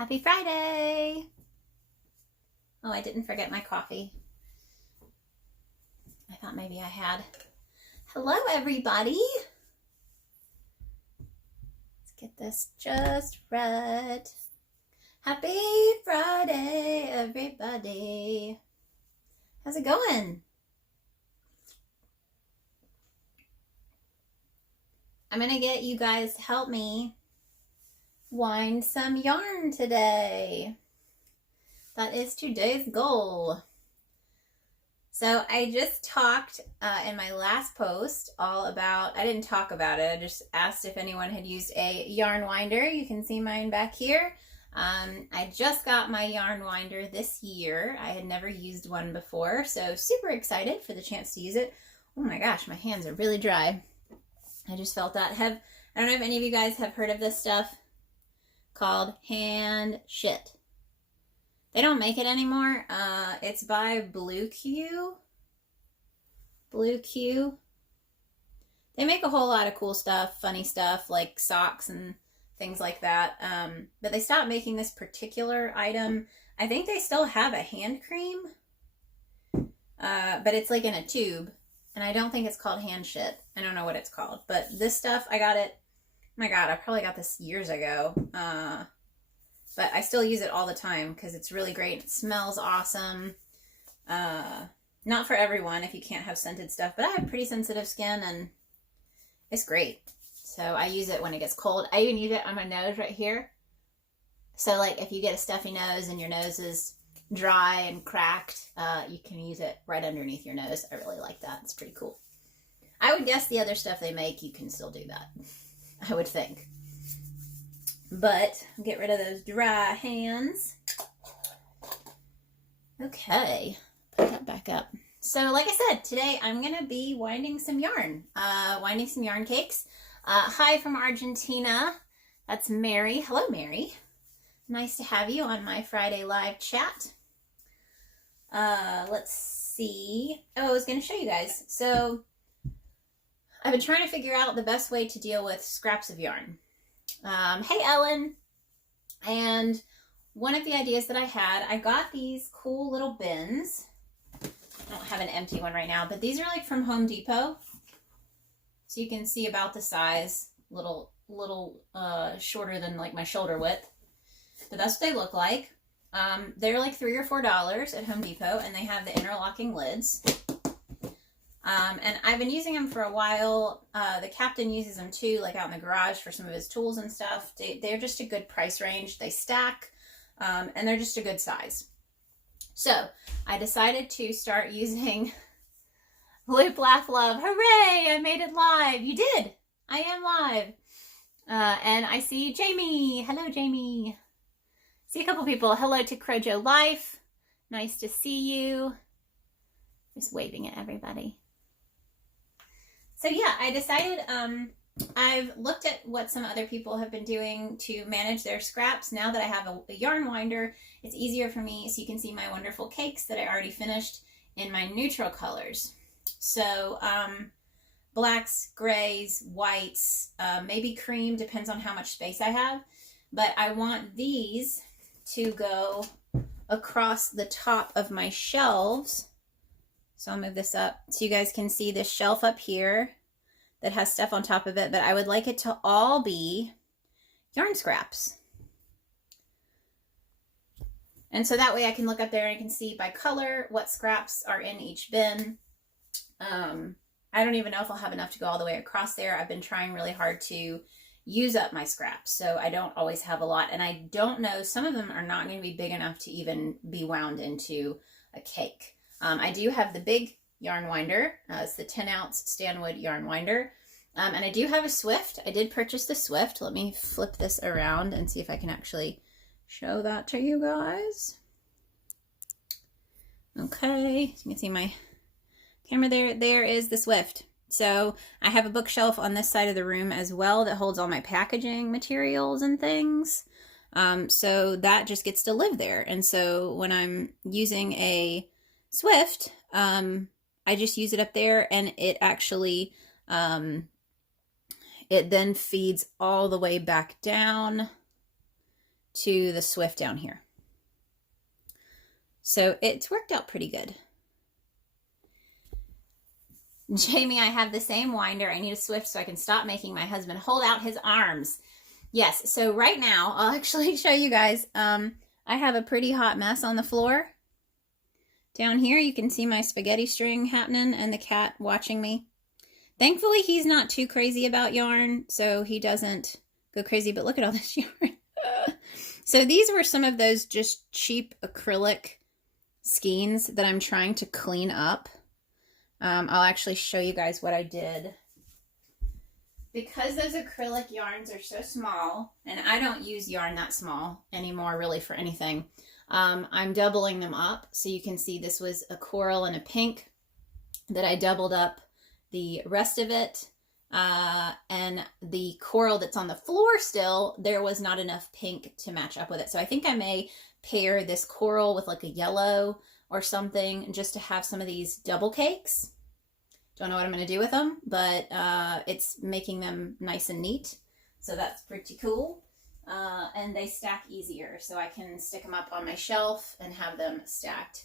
Happy Friday! Oh, I didn't forget my coffee. I thought maybe I had. Hello, everybody. Let's get this just right. Happy Friday, everybody. How's it going? I'm going to get you guys to help me wind some yarn today. That is today's goal. So I just talked in my last post all about, I didn't talk about it, I just asked if anyone had used a yarn winder. You can see mine back here. I just got my yarn winder this year. I had never used one before, so super excited for the chance to use it. Oh my gosh, my hands are really dry. I just felt that. I don't know if any of you guys have heard of this stuff called hand shit. They don't make it anymore. It's by Blue Q. Blue Q. They make a whole lot of cool stuff, funny stuff, like socks and things like that. But they stopped making this particular item. I think they still have a hand cream. But it's like in a tube. And I don't think it's called hand shit. I don't know what it's called. But this stuff, I got it. Oh my God, I probably got this years ago. But I still use it all the time because it's really great. It smells awesome. Not for everyone if you can't have scented stuff, but I have pretty sensitive skin and it's great. So I use it when it gets cold. I even use it on my nose right here. So like if you get a stuffy nose and your nose is dry and cracked, you can use it right underneath your nose. I really like that. It's pretty cool. I would guess the other stuff they make, you can still do that. I would think. But get rid of those dry hands. Okay, put that back up. So like I said, today I'm going to be winding some yarn. Winding some yarn cakes. Hi from Argentina. That's Mary. Hello, Mary. Nice to have you on my Friday live chat. Let's see. Oh, I was going to show you guys. So I've been trying to figure out the best way to deal with scraps of yarn. Hey, Ellen. And one of the ideas that I had, I got these cool little bins. I don't have an empty one right now, but these are like from Home Depot. So you can see about the size, little shorter than like my shoulder width. But that's what they look like. They're like $3 or $4 at Home Depot, and they have the interlocking lids. And I've been using them for a while. The captain uses them too, like out in the garage for some of his tools and stuff. They're just a good price range. They stack, and they're just a good size. So I decided to start using Loop, Laugh, Love. Hooray! I made it live. You did. I am live. And I see Jamie. Hello, Jamie. See a couple people. Hello to Crojo Life. Nice to see you. Just waving at everybody. So yeah, I decided, I've looked at what some other people have been doing to manage their scraps. Now that I have a yarn winder, it's easier for me, so you can see my wonderful cakes that I already finished in my neutral colors. So blacks, grays, whites, maybe cream, depends on how much space I have. But I want these to go across the top of my shelves. So I'll move this up so you guys can see this shelf up here that has stuff on top of it, but I would like it to all be yarn scraps. And so that way I can look up there and I can see by color what scraps are in each bin. I don't even know if I'll have enough to go all the way across there. I've been trying really hard to use up my scraps, so I don't always have a lot. And I don't know, some of them are not going to be big enough to even be wound into a cake. I do have the big yarn winder. It's the 10-ounce Stanwood yarn winder. And I do have a Swift. I did purchase the Swift. Let me flip this around and see if I can actually show that to you guys. Okay, so you can see my camera there. There is the Swift. So I have a bookshelf on this side of the room as well that holds all my packaging materials and things. So that just gets to live there. And so when I'm using a Swift, I just use it up there, and it actually it then feeds all the way back down to the swift down here. So it's worked out pretty good. Jamie, I have the same winder. I need a swift so I can stop making my husband hold out his arms. Yes, so right now, I'll actually show you guys. I have a pretty hot mess on the floor. Down here, you can see my spaghetti string happening and the cat watching me. Thankfully, he's not too crazy about yarn, so he doesn't go crazy, but look at all this yarn. So these were some of those just cheap acrylic skeins that I'm trying to clean up. I'll actually show you guys what I did. Because those acrylic yarns are so small, and I don't use yarn that small anymore really for anything, I'm doubling them up. So you can see this was a coral and a pink that I doubled up the rest of it. And the coral that's on the floor still, there was not enough pink to match up with it. So I think I may pair this coral with like a yellow or something just to have some of these double cakes. Don't know what I'm going to do with them, but it's making them nice and neat. So that's pretty cool. And they stack easier, so I can stick them up on my shelf and have them stacked.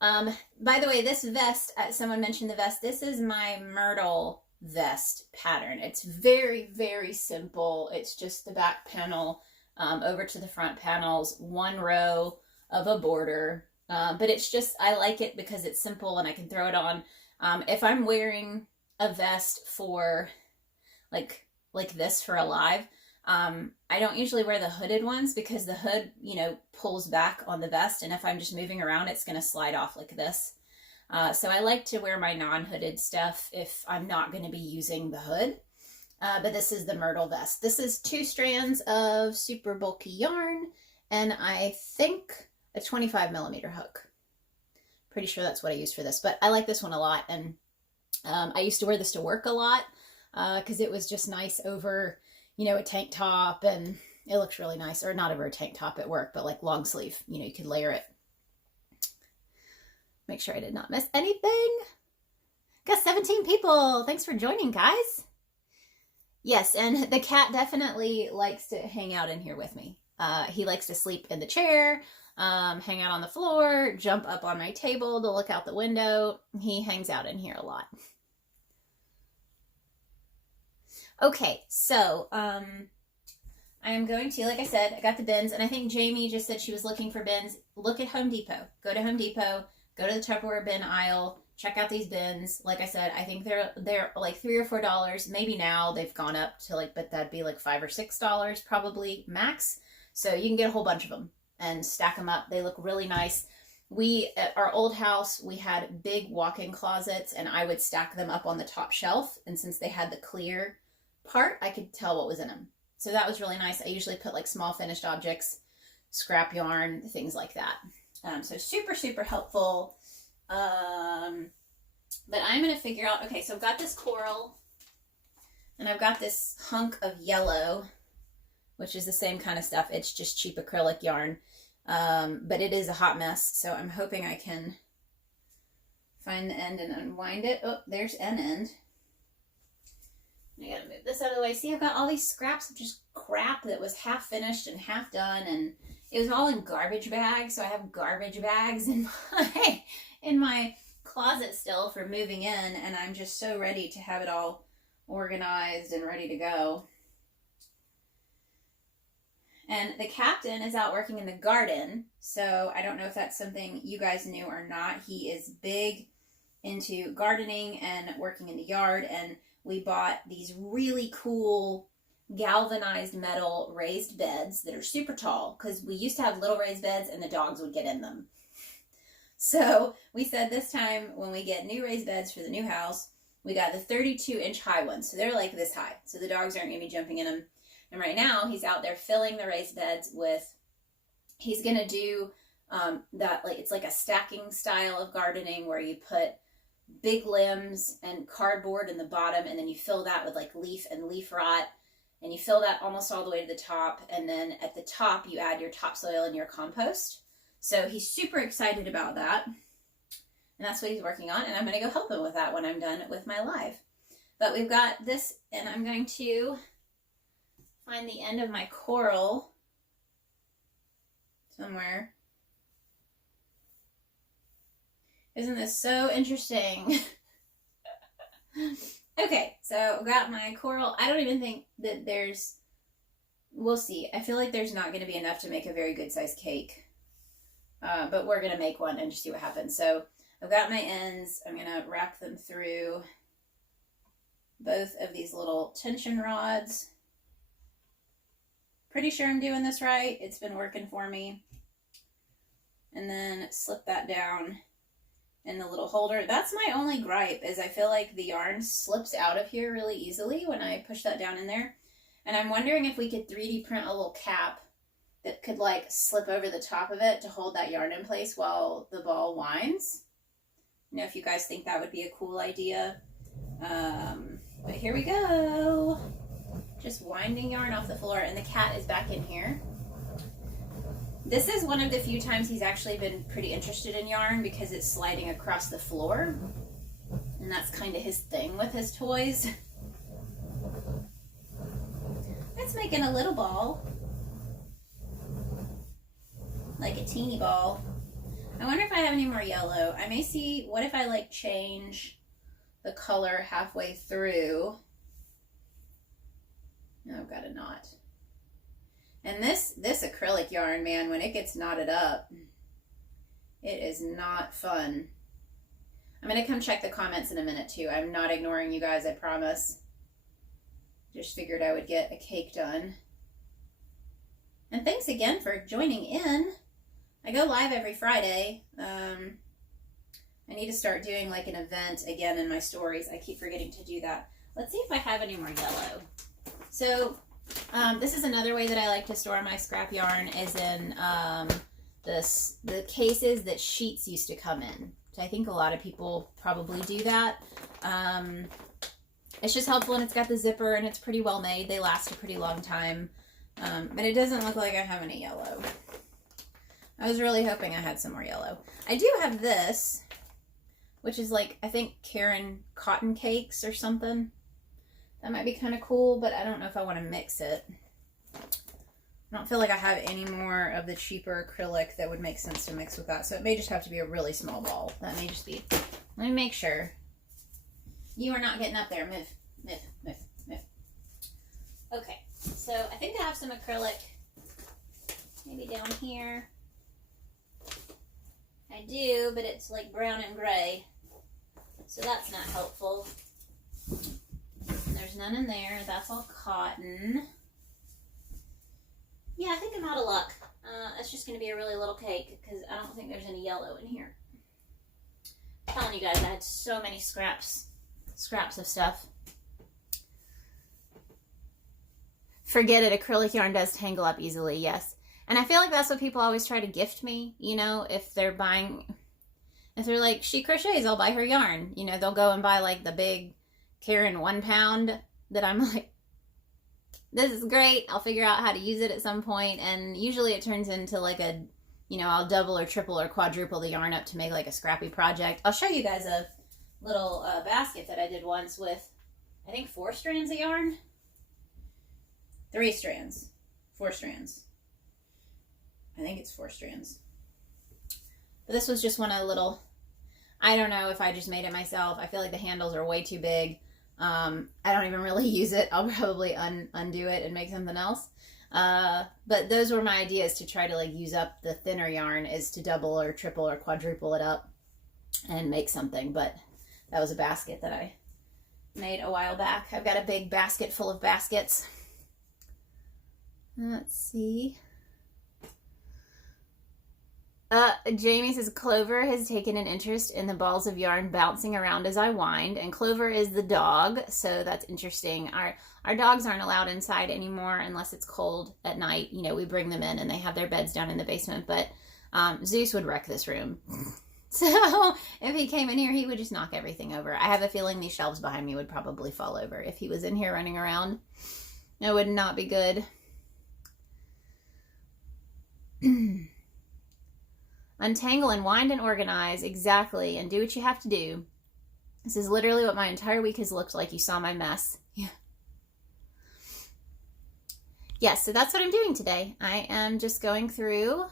By the way, this vest, someone mentioned the vest. This is my Myrtle vest pattern. It's very, very simple. It's just the back panel over to the front panels, one row of a border. But it's just, I like it because it's simple and I can throw it on. If I'm wearing a vest for like this for a live, I don't usually wear the hooded ones because the hood, you know, pulls back on the vest. And if I'm just moving around, it's going to slide off like this. So I like to wear my non-hooded stuff if I'm not going to be using the hood. But this is the Myrtle vest. This is 2 strands of super bulky yarn and I think a 25mm hook. Pretty sure that's what I used for this, but I like this one a lot. And I used to wear this to work a lot because it was just nice over, you know, a tank top, and it looks really nice. Or not over a tank top at work, but like long sleeve, you know, you could layer it. Make sure I did not miss anything. Got 17 people. Thanks for joining, guys. Yes, and the cat definitely likes to hang out in here with me. He likes to sleep in the chair, hang out on the floor, jump up on my table to look out the window. He hangs out in here a lot. Okay, so I am going to, like I said, I got the bins, and I think Jamie just said she was looking for bins. Look at Home Depot. Go to Home Depot, go to the Tupperware bin aisle, check out these bins. Like I said, I think they're like $3 or $4. Maybe now they've gone up to like, but that'd be like $5 or $6 probably max. So you can get a whole bunch of them and stack them up. They look really nice. At our old house, we had big walk-in closets, and I would stack them up on the top shelf. And since they had the clear part, I could tell what was in them. So that was really nice. I usually put like small finished objects, scrap yarn, things like that. So super, super helpful. But I'm going to figure out, okay, so I've got this coral and I've got this hunk of yellow, which is the same kind of stuff. It's just cheap acrylic yarn. But it is a hot mess. So I'm hoping I can find the end and unwind it. Oh, there's an end. I gotta move this out of the way. See, I've got all these scraps of just crap that was half finished and half done, and it was all in garbage bags. So I have garbage bags in my closet still for moving in, and I'm just so ready to have it all organized and ready to go. And the captain is out working in the garden, so I don't know if that's something you guys knew or not. He is big into gardening and working in the yard, and we bought these really cool galvanized metal raised beds that are super tall, because we used to have little raised beds and the dogs would get in them. So we said this time when we get new raised beds for the new house, we got the 32-inch high ones. So they're like this high, so the dogs aren't going to be jumping in them. And right now he's out there filling the raised beds with, he's going to do that, like, it's like a stacking style of gardening where you put big limbs and cardboard in the bottom, and then you fill that with like leaf and leaf rot, and you fill that almost all the way to the top, and then at the top you add your topsoil and your compost. So he's super excited about that, and that's what he's working on, and I'm going to go help him with that when I'm done with my live. But we've got this, and I'm going to find the end of my coral somewhere. Isn't this so interesting? Okay, so I've got my coral. I don't even think that there's, we'll see. I feel like there's not going to be enough to make a very good sized cake. But we're going to make one and just see what happens. So I've got my ends. I'm going to wrap them through both of these little tension rods. Pretty sure I'm doing this right. It's been working for me. And then slip that down in the little holder. That's my only gripe, is I feel like the yarn slips out of here really easily when I push that down in there. And I'm wondering if we could 3D print a little cap that could like slip over the top of it to hold that yarn in place while the ball winds. You know, if you guys think that would be a cool idea. But here we go. Just winding yarn off the floor, and the cat is back in here. This is one of the few times he's actually been pretty interested in yarn because it's sliding across the floor. And that's kind of his thing with his toys. It's making a little ball. Like a teeny ball. I wonder if I have any more yellow. I may see, what if I like change the color halfway through? No, I've got a knot. And this acrylic yarn, man, when it gets knotted up, it is not fun. I'm going to come check the comments in a minute, too. I'm not ignoring you guys, I promise. Just figured I would get a cake done. And thanks again for joining in. I go live every Friday. I need to start doing like an event again in my stories. I keep forgetting to do that. Let's see if I have any more yellow. So this is another way that I like to store my scrap yarn, is in the cases that sheets used to come in. So I think a lot of people probably do that. It's just helpful, and it's got the zipper, and it's pretty well made. They last a pretty long time. But it doesn't look like I have any yellow. I was really hoping I had some more yellow. I do have this, which is like, I think Karen cotton cakes or something. That might be kind of cool, but I don't know if I want to mix it. I don't feel like I have any more of the cheaper acrylic that would make sense to mix with that. So it may just have to be a really small ball. That may just be, let me make sure. You are not getting up there. Move, move, move, move. Okay, so I think I have some acrylic maybe down here. I do, but it's like brown and gray, so that's not helpful. And there's none in there. That's all cotton. Yeah, I think I'm out of luck. It's just going to be a really little cake because I don't think there's any yellow in here. I'm telling you guys, I had so many scraps of stuff. Forget it, acrylic yarn does tangle up easily, yes. And I feel like that's what people always try to gift me, you know, if they're like, she crochets, I'll buy her yarn. You know, they'll go and buy like the big Karen 1 pound that I'm like, this is great. I'll figure out how to use it at some point. And usually it turns into like a, you know, I'll double or triple or quadruple the yarn up to make like a scrappy project. I'll show you guys a little basket that I did once with, I think 4 strands of yarn. 3 strands. 4 strands. I think it's 4 strands. But this was just one of the little, I don't know if I just made it myself. I feel like the handles are way too big. I don't even really use it. I'll probably undo it and make something else. But those were my ideas to try to like use up the thinner yarn, is to double or triple or quadruple it up and make something. But that was a basket that I made a while back. I've got a big basket full of baskets. Let's see. Jamie says, Clover has taken an interest in the balls of yarn bouncing around as I wind, and Clover is the dog, so that's interesting. Our dogs aren't allowed inside anymore unless it's cold at night. You know, we bring them in and they have their beds down in the basement, but Zeus would wreck this room. So if he came in here, he would just knock everything over. I have a feeling these shelves behind me would probably fall over if he was in here running around. It would not be good. Untangle and wind and organize, exactly, and do what you have to do. This is literally what my entire week has looked like. You saw my mess. Yeah. Yes, so that's what I'm doing today. I am just going through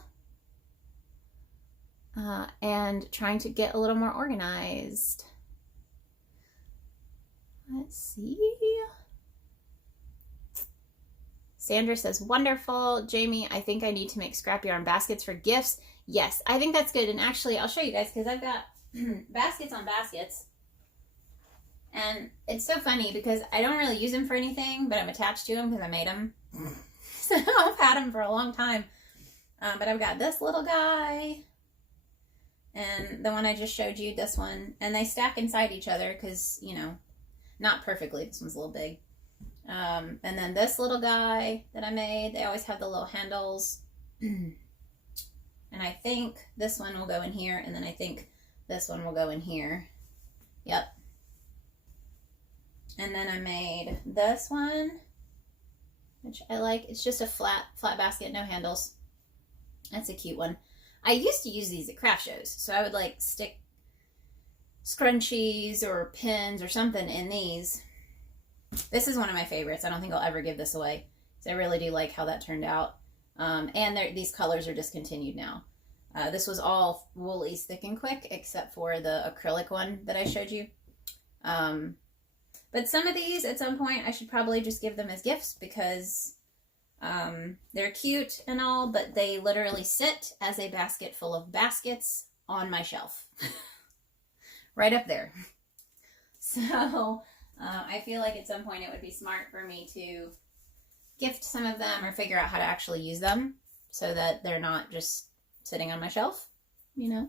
and trying to get a little more organized. Let's see. Sandra says, wonderful. Jamie, I think I need to make scrap yarn baskets for gifts. Yes, I think that's good. And actually, I'll show you guys because I've got baskets on baskets. And it's so funny because I don't really use them for anything, but I'm attached to them because I made them. So I've had them for a long time. But I've got this little guy and the one I just showed you, this one. And they stack inside each other because, you know, not perfectly. This one's a little big. And then this little guy that I made, they always have the little handles. And I think this one will go in here, and then I think this one will go in here. Yep. And then I made this one, which I like. It's just a flat basket, no handles. That's a cute one. I used to use these at craft shows, so I would like stick scrunchies or pins or something in these. This is one of my favorites. I don't think I'll ever give this away because I really do like how that turned out. And these colors are discontinued now. This was all Woolies Thick and Quick except for the acrylic one that I showed you. But some of these at some point I should probably just give them as gifts because they're cute and all, but they literally sit as a basket full of baskets on my shelf. Right up there. So I feel like at some point it would be smart for me to gift some of them or figure out how to actually use them so that they're not just sitting on my shelf, you know.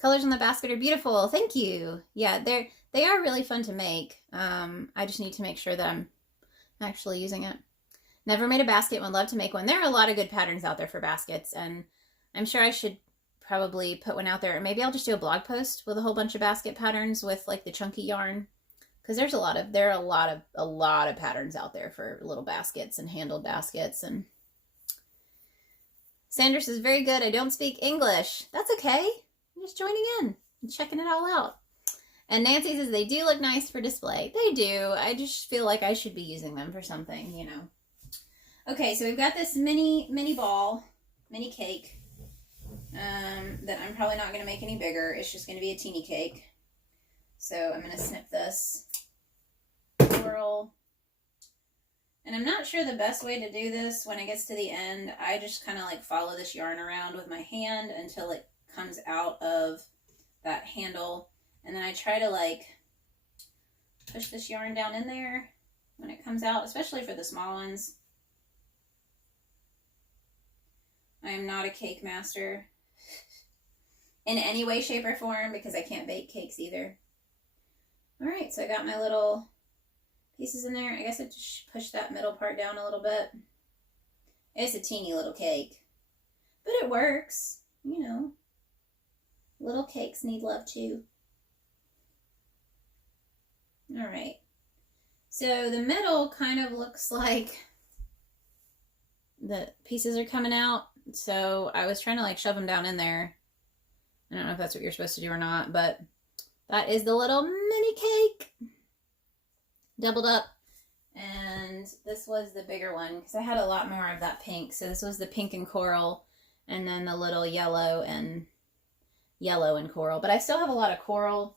Colors on the basket are beautiful. Thank you. Yeah, they are really fun to make. I just need to make sure that I'm actually using it. Never made a basket, would love to make one. There are a lot of good patterns out there for baskets, and I'm sure I should probably put one out there. Or maybe I'll just do a blog post with a whole bunch of basket patterns with like the chunky yarn. Because there are a lot of patterns out there for little baskets and handled baskets. And Sandra says, very good. I don't speak English. That's okay. I'm just joining in and checking it all out. And Nancy says, they do look nice for display. They do. I just feel like I should be using them for something, you know. Okay, so we've got this mini ball, mini cake. That I'm probably not going to make any bigger. It's just going to be a teeny cake. So I'm going to snip this, twirl. And I'm not sure the best way to do this when it gets to the end. I just kind of like follow this yarn around with my hand until it comes out of that handle. And then I try to like push this yarn down in there when it comes out, especially for the small ones. I am not a cake master in any way, shape, or form because I can't bake cakes either. All right, so I got my little pieces in there. I guess I just push that middle part down a little bit. It's a teeny little cake, but it works, you know. Little cakes need love too. All right, so the middle kind of looks like the pieces are coming out. So I was trying to like shove them down in there. I don't know if that's what you're supposed to do or not, but that is the little mini cake. Doubled up. And this was the bigger one because I had a lot more of that pink. So this was the pink and coral, and then the little yellow and coral. But I still have a lot of coral.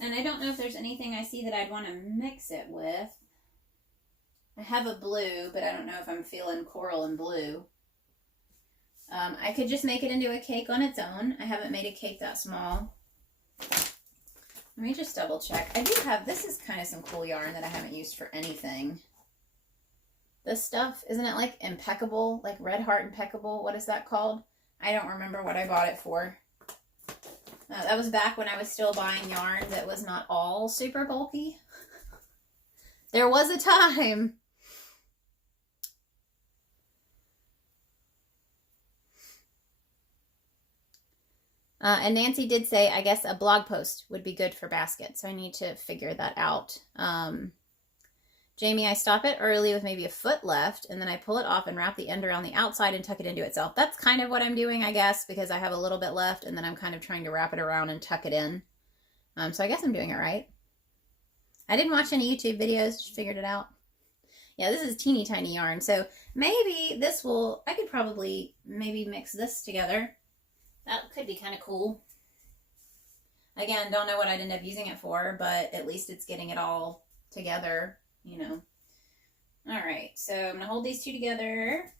And I don't know if there's anything I see that I'd want to mix it with. I have a blue, but I don't know if I'm feeling coral and blue. I could just make it into a cake on its own. I haven't made a cake that small. Let me just double check. I do have, this is kind of some cool yarn that I haven't used for anything. This stuff, isn't it like Impeccable? Like Red Heart Impeccable? What is that called? I don't remember what I bought it for. That was back when I was still buying yarn that was not all super bulky. There was a time. And Nancy did say, I guess a blog post would be good for baskets. So I need to figure that out. Jamie, I stop it early with maybe a foot left, and then I pull it off and wrap the end around the outside and tuck it into itself. That's kind of what I'm doing, I guess, because I have a little bit left, and then I'm kind of trying to wrap it around and tuck it in. So I guess I'm doing it right. I didn't watch any YouTube videos, just figured it out. Yeah, this is teeny tiny yarn. So maybe this will, I could probably maybe mix this together. That could be kind of cool. Again, don't know what I'd end up using it for, but at least it's getting it all together, you know. All right, so I'm gonna hold these two together.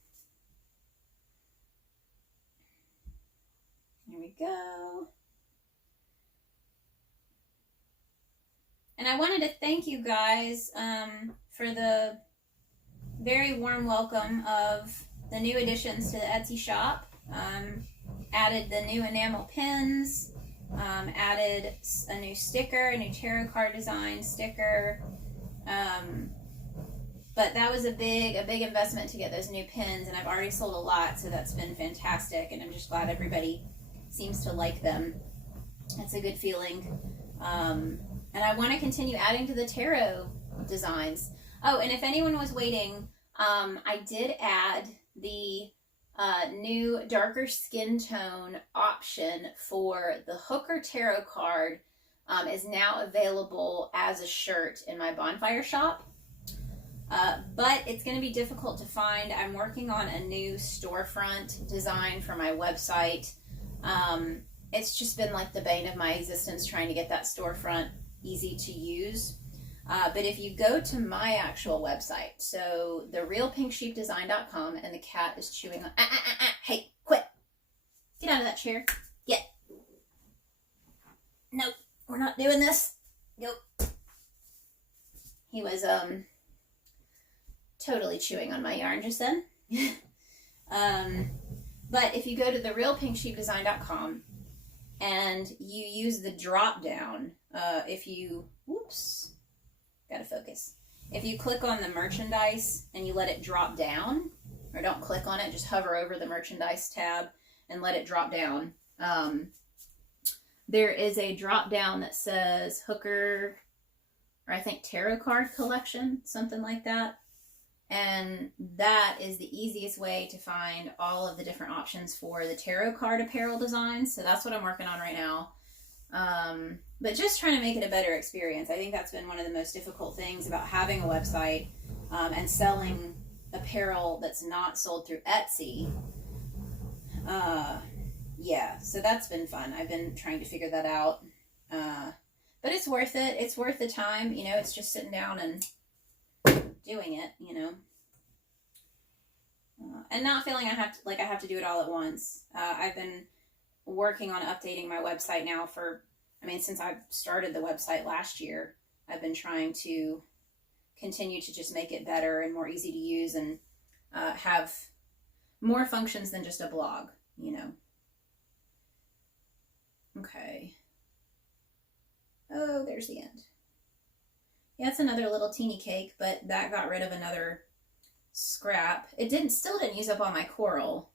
There we go. And I wanted to thank you guys for the very warm welcome of the new additions to the Etsy shop. Added the new enamel pins, added a new sticker, a new tarot card design sticker. But that was a big investment to get those new pins, and I've already sold a lot, so that's been fantastic, and I'm just glad everybody seems to like them. It's a good feeling. And I want to continue adding to the tarot designs. Oh, and if anyone was waiting, I did add the new darker skin tone option for the Hooker Tarot card is now available as a shirt in my bonfire shop. But it's going to be difficult to find. I'm working on a new storefront design for my website. It's just been like the bane of my existence trying to get that storefront easy to use. But if you go to my actual website, so therealpinksheepdesign.com, and the cat is chewing on, hey, quit. Get out of that chair. Get. Nope, we're not doing this. Nope. He was, totally chewing on my yarn just then. But if you go to therealpinksheepdesign.com and you use the drop down, if you, whoops, gotta focus. If you click on the merchandise and you let it drop down, or don't click on it, just hover over the merchandise tab and let it drop down. There is a drop down that says Hooker, or I think Tarot Card Collection, something like that. And that is the easiest way to find all of the different options for the tarot card apparel designs. So that's what I'm working on right now. But just trying to make it a better experience. I think that's been one of the most difficult things about having a website and selling apparel that's not sold through Etsy. Yeah, so that's been fun. I've been trying to figure that out. But it's worth it. It's worth the time. You know, it's just sitting down and doing it, you know, and not feeling I have to do it all at once. I've been working on updating my website now since I started the website last year. I've been trying to continue to just make it better and more easy to use, and have more functions than just a blog, you know. Okay. Oh, there's the end. Yeah, it's another little teeny cake, but that got rid of another scrap. It still didn't use up all my coral.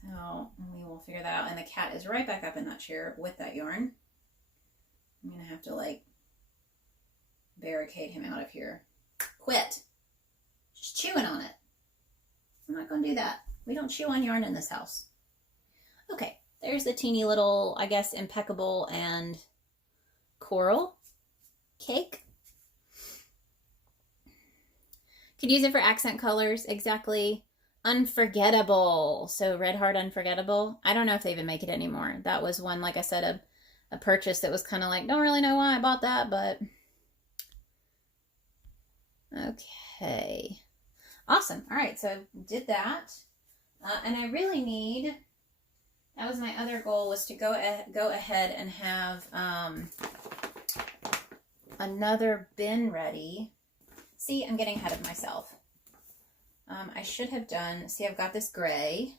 So we will figure that out. And the cat is right back up in that chair with that yarn. I'm going to have to like barricade him out of here. Quit. Just chewing on it. I'm not going to do that. We don't chew on yarn in this house. Okay, there's the teeny little, I guess, impeccable and coral cake. Could use it for accent colors. Exactly. Unforgettable. So Red Heart Unforgettable. I don't know if they even make it anymore. That was one, like I said, a purchase that was kind of like, don't really know why I bought that, but okay. Awesome. All right, so I did that. And I really need, that was my other goal, was to go ahead and have another bin ready. See, I'm getting ahead of myself. I should have done, see, I've got this gray,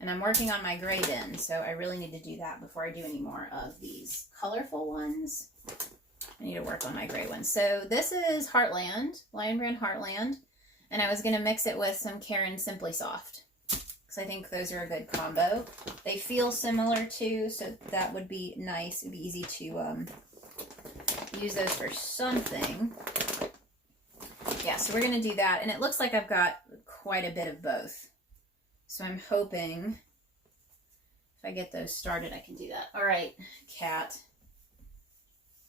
and I'm working on my gray bin, so I really need to do that before I do any more of these colorful ones. I need to work on my gray ones. So this is Heartland, Lion Brand Heartland, and I was going to mix it with some Karen Simply Soft, because I think those are a good combo. They feel similar too, so that would be nice. It'd be easy to use those for something. Yeah, so we're going to do that, and it looks like I've got quite a bit of both. So I'm hoping if I get those started, I can do that. All right, cat.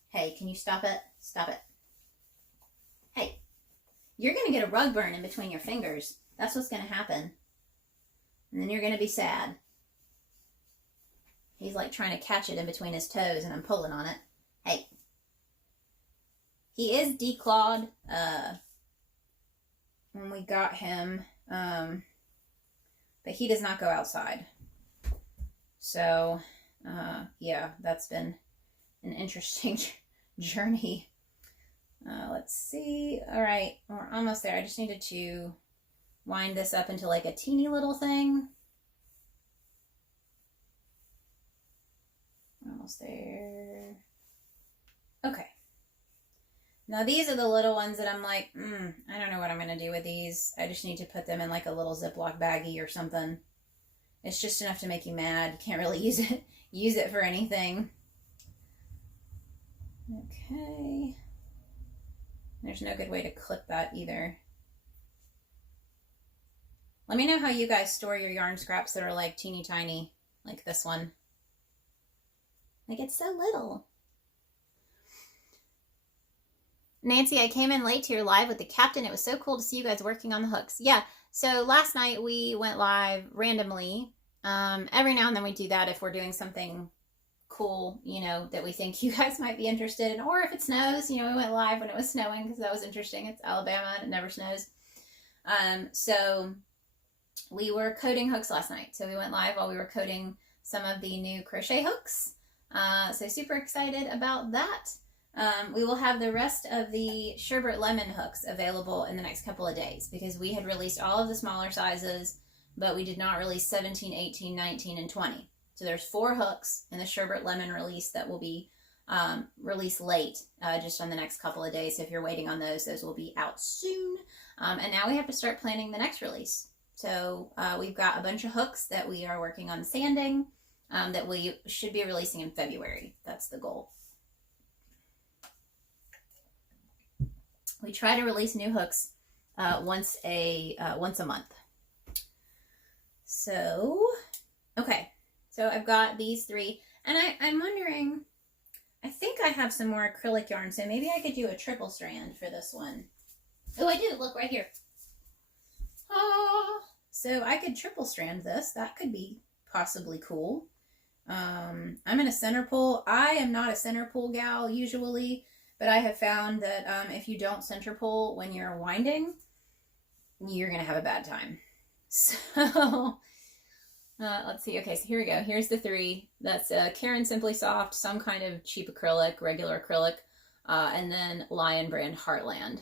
Hey, can you stop it? Stop it. you're going to get a rug burn in between your fingers. That's what's going to happen. And then you're going to be sad. He's like trying to catch it in between his toes and I'm pulling on it. Hey. He is declawed when we got him, but he does not go outside. So, yeah, that's been an interesting journey. Let's see. All right, we're almost there. I just needed to wind this up into like a teeny little thing. Almost there. Okay. Now these are the little ones that I'm like, I don't know what I'm going to do with these. I just need to put them in like a little Ziploc baggie or something. It's just enough to make you mad. You can't really use it for anything. Okay. There's no good way to clip that either. Let me know how you guys store your yarn scraps that are like teeny tiny, like this one. Like it's so little. Nancy, I came in late to your live with the captain. It was so cool to see you guys working on the hooks. Yeah, so last night we went live randomly. Every now and then we do that if we're doing something cool, you know, that we think you guys might be interested in. Or if it snows, you know, we went live when it was snowing because that was interesting. It's Alabama and it never snows. So we were coding hooks last night. So we went live while we were coding some of the new crochet hooks. So super excited about that. We will have the rest of the sherbet lemon hooks available in the next couple of days because we had released all of the smaller sizes, but we did not release 17, 18, 19, and 20. So there's 4 hooks in the sherbet lemon release that will be released late, just on the next couple of days. So if you're waiting on those will be out soon. And now we have to start planning the next release. So we've got a bunch of hooks that we are working on sanding that we should be releasing in February. That's the goal. We try to release new hooks once a month. So, okay. So I've got these 3. And I'm wondering, I think I have some more acrylic yarn, so maybe I could do a triple strand for this one. Oh, I do. Look right here. Ah, so I could triple strand this. That could be possibly cool. I'm in a center pull. I am not a center pull gal usually. But I have found that if you don't center pull when you're winding, you're going to have a bad time. So, let's see. Okay, so here we go. Here's the 3. That's Karen Simply Soft, some kind of cheap acrylic, regular acrylic, and then Lion Brand Heartland.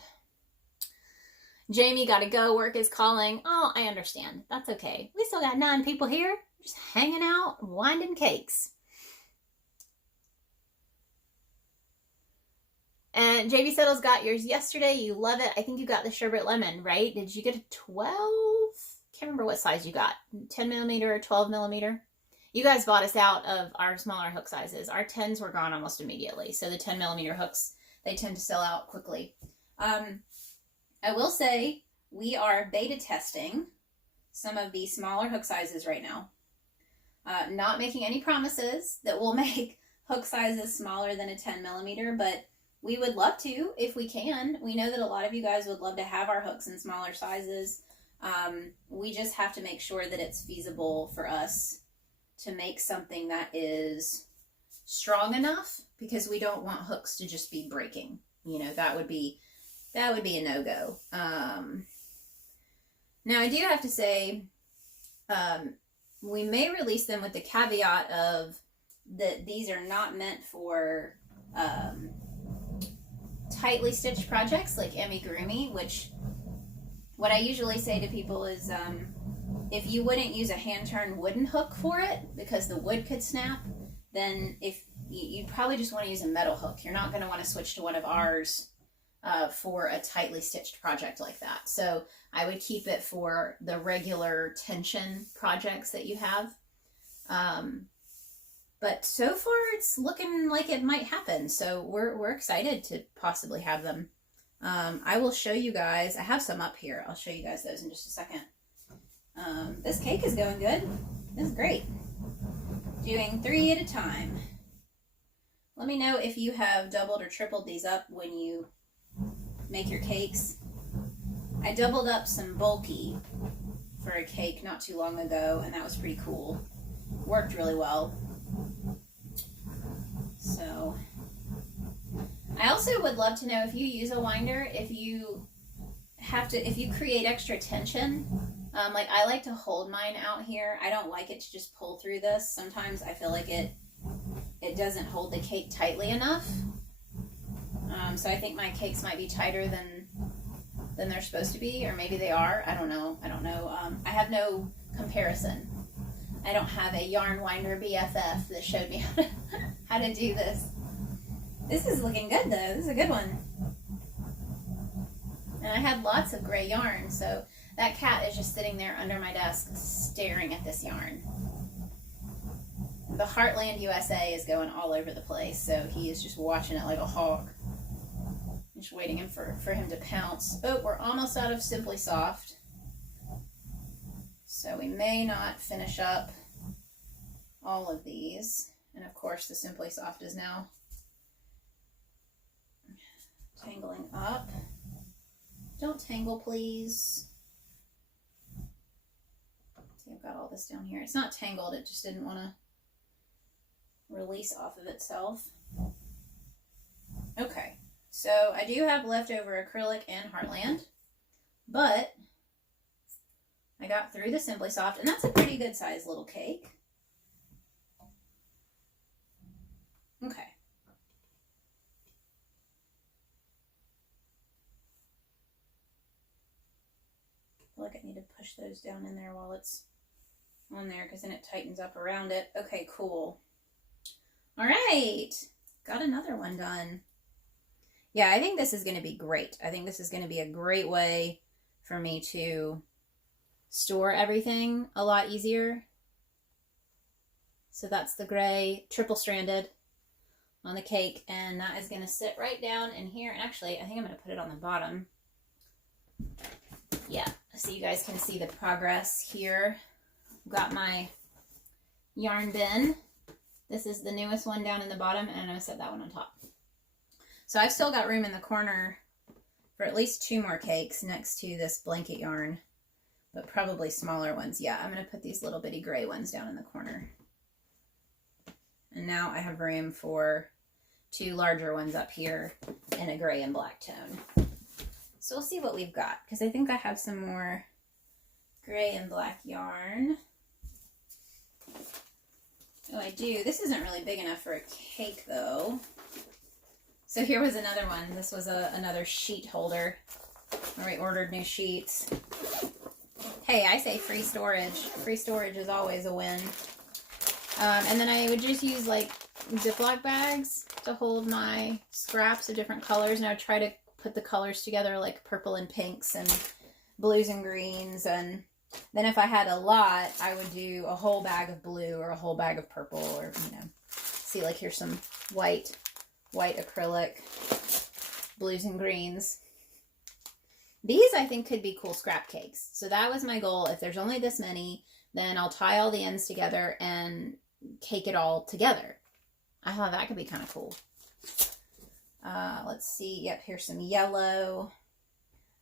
Jamie, gotta go. Work is calling. Oh, I understand. That's okay. We still got 9 people here. Just hanging out, winding cakes. And JB Settles got yours yesterday. You love it. I think you got the sherbet lemon, right? Did you get a 12? Can't remember what size you got. 10 millimeter or 12 millimeter? You guys bought us out of our smaller hook sizes. Our 10s were gone almost immediately. So the 10 millimeter hooks, they tend to sell out quickly. I will say we are beta testing some of the smaller hook sizes right now. Not making any promises that we'll make hook sizes smaller than a 10 millimeter, but we would love to if we can. We know that a lot of you guys would love to have our hooks in smaller sizes. We just have to make sure that it's feasible for us to make something that is strong enough, because we don't want hooks to just be breaking. You know, that would be a no-go. Now I do have to say, we may release them with the caveat of that these are not meant for tightly stitched projects like amigurumi, which what I usually say to people is if you wouldn't use a hand-turned wooden hook for it because the wood could snap, then if you'd probably just want to use a metal hook. You're not going to want to switch to one of ours for a tightly stitched project like that. So I would keep it for the regular tension projects that you have. But so far it's looking like it might happen. So we're excited to possibly have them. I will show you guys. I have some up here. I'll show you guys those in just a second. This cake is going good. This is great. Doing 3 at a time. Let me know if you have doubled or tripled these up when you make your cakes. I doubled up some bulky for a cake not too long ago, and that was pretty cool. Worked really well. So, I also would love to know if you use a winder, if you create extra tension. Like I like to hold mine out here. I don't like it to just pull through this. Sometimes I feel like it doesn't hold the cake tightly enough. So I think my cakes might be tighter than they're supposed to be, or maybe they are. I don't know. I have no comparison. I don't have a yarn winder BFF that showed me how to do this. This is looking good though. This is a good one. And I had lots of gray yarn, so that cat is just sitting there under my desk staring at this yarn. The Heartland USA is going all over the place, so he is just watching it like a hawk. Just waiting for him to pounce. Oh, we're almost out of Simply Soft. So we may not finish up all of these. And of course the Simply Soft is now tangling up. Don't tangle, please. See, I've got all this down here. It's not tangled, it just didn't want to release off of itself. Okay, so I do have leftover acrylic and Heartland, but I got through the Simply Soft, and that's a pretty good size little cake. Okay. I feel like I need to push those down in there while it's on there, because then it tightens up around it. Okay, cool. All right, got another one done. Yeah, I think this is going to be great. I think this is going to be a great way for me to store everything a lot easier. So that's the gray triple stranded on the cake, and that is going to sit right down in here. And actually, I think I'm going to put it on the bottom. Yeah, so you guys can see the progress here. Got my yarn bin. This is the newest one down in the bottom, and I'm going to set that one on top. So I've still got room in the corner for at least 2 more cakes next to this blanket yarn, but probably smaller ones. Yeah, I'm going to put these little bitty gray ones down in the corner. And now I have room for 2 larger ones up here in a gray and black tone. So we'll see what we've got, because I think I have some more gray and black yarn. Oh, I do. This isn't really big enough for a cake, though. So here was another one. This was another sheet holder where we ordered new sheets. Hey, I say free storage. Free storage is always a win. And then I would just use like Ziploc bags to hold my scraps of different colors, and I would try to put the colors together like purple and pinks and blues and greens, and then if I had a lot, I would do a whole bag of blue or a whole bag of purple, or, you know, see, like here's some white acrylic, blues and greens. These I think could be cool scrap cakes. So that was my goal. If there's only this many, then I'll tie all the ends together and cake it all together. I thought that could be kind of cool. Let's see. Yep, here's some yellow.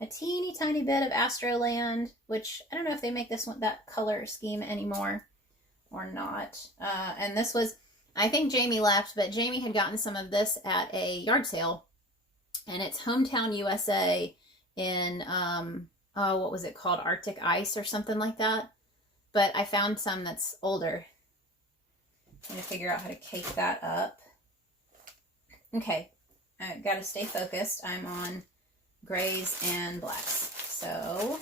A teeny tiny bit of Astroland, which I don't know if they make this one, that color scheme anymore or not. And this was, I think Jamie left, but Jamie had gotten some of this at a yard sale, and it's Hometown USA in, oh, what was it called? Arctic Ice or something like that. But I found some that's older. I'm going to figure out how to cake that up. Okay, I got to stay focused. I'm on grays and blacks. So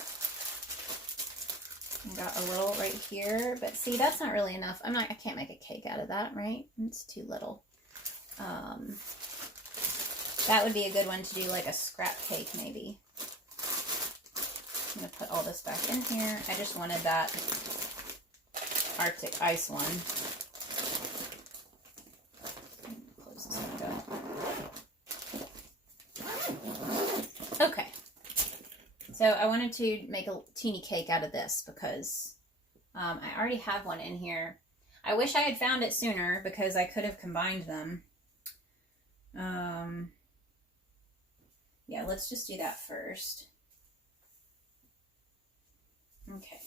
I got a little right here, but see, that's not really enough. I can't make a cake out of that, right? It's too little. That would be a good one to do like a scrap cake maybe. I'm going to put all this back in here. I just wanted that Arctic Ice one. Close this one up. Okay. So I wanted to make a teeny cake out of this because I already have one in here. I wish I had found it sooner because I could have combined them. Yeah, let's just do that first. Okay.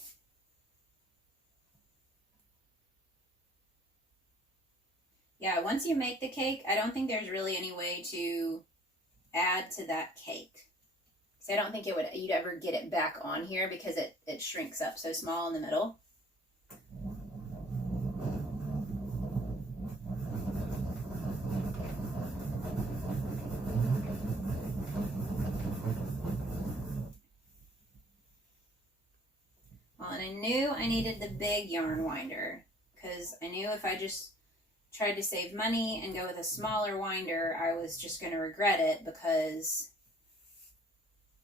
Yeah, once you make the cake, I don't think there's really any way to add to that cake. So I don't think you'd ever get it back on here because it shrinks up so small in the middle. Well, and I knew I needed the big yarn winder because I knew if I just tried to save money and go with a smaller winder, I was just going to regret it because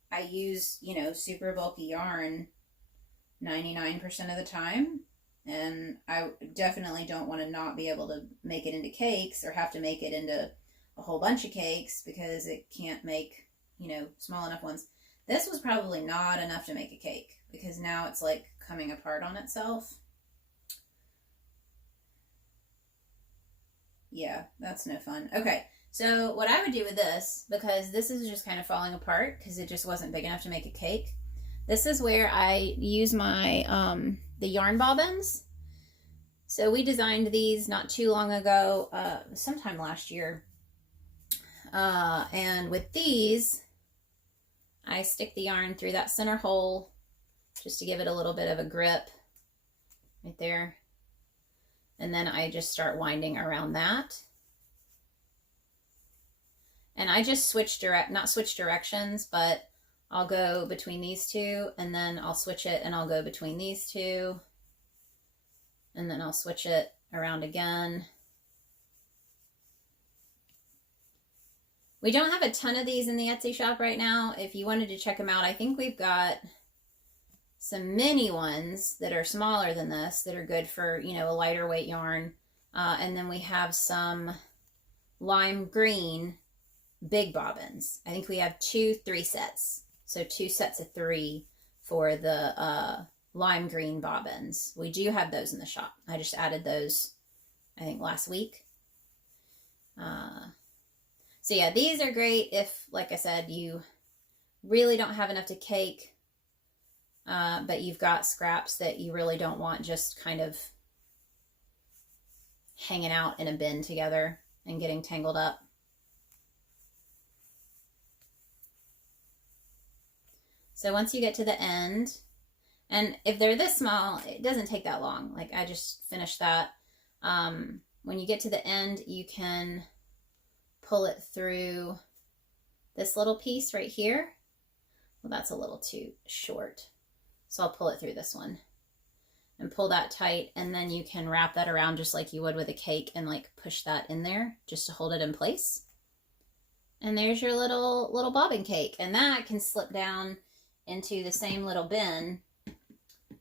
I use, you know, super bulky yarn 99% of the time, and I definitely don't want to not be able to make it into cakes or have to make it into a whole bunch of cakes because it can't make, you know, small enough ones. This was probably not enough to make a cake because now it's like coming apart on itself. Yeah, that's no fun. Okay, so what I would do with this, because this is just kind of falling apart because it just wasn't big enough to make a cake, this is where I use my, the yarn bobbins. So we designed these not too long ago, sometime last year. And with these, I stick the yarn through that center hole just to give it a little bit of a grip right there. And then I just start winding around that. And I just not switch directions, but I'll go between these two, and then I'll switch it and I'll go between these two. And then I'll switch it around again. We don't have a ton of these in the Etsy shop right now. If you wanted to check them out, I think we've got some mini ones that are smaller than this that are good for, you know, a lighter weight yarn. And then we have some lime green big bobbins. I think we have 3 sets. So 2 sets of 3 for the lime green bobbins. We do have those in the shop. I just added those, I think, last week. So yeah, these are great if, like I said, you really don't have enough to cake, but you've got scraps that you really don't want just kind of hanging out in a bin together and getting tangled up. So once you get to the end, and if they're this small, it doesn't take that long. Like I just finished that. When you get to the end, you can pull it through this little piece right here. Well, that's a little too short. So I'll pull it through this one and pull that tight. And then you can wrap that around just like you would with a cake and like push that in there just to hold it in place. And there's your little bobbin cake. And that can slip down into the same little bin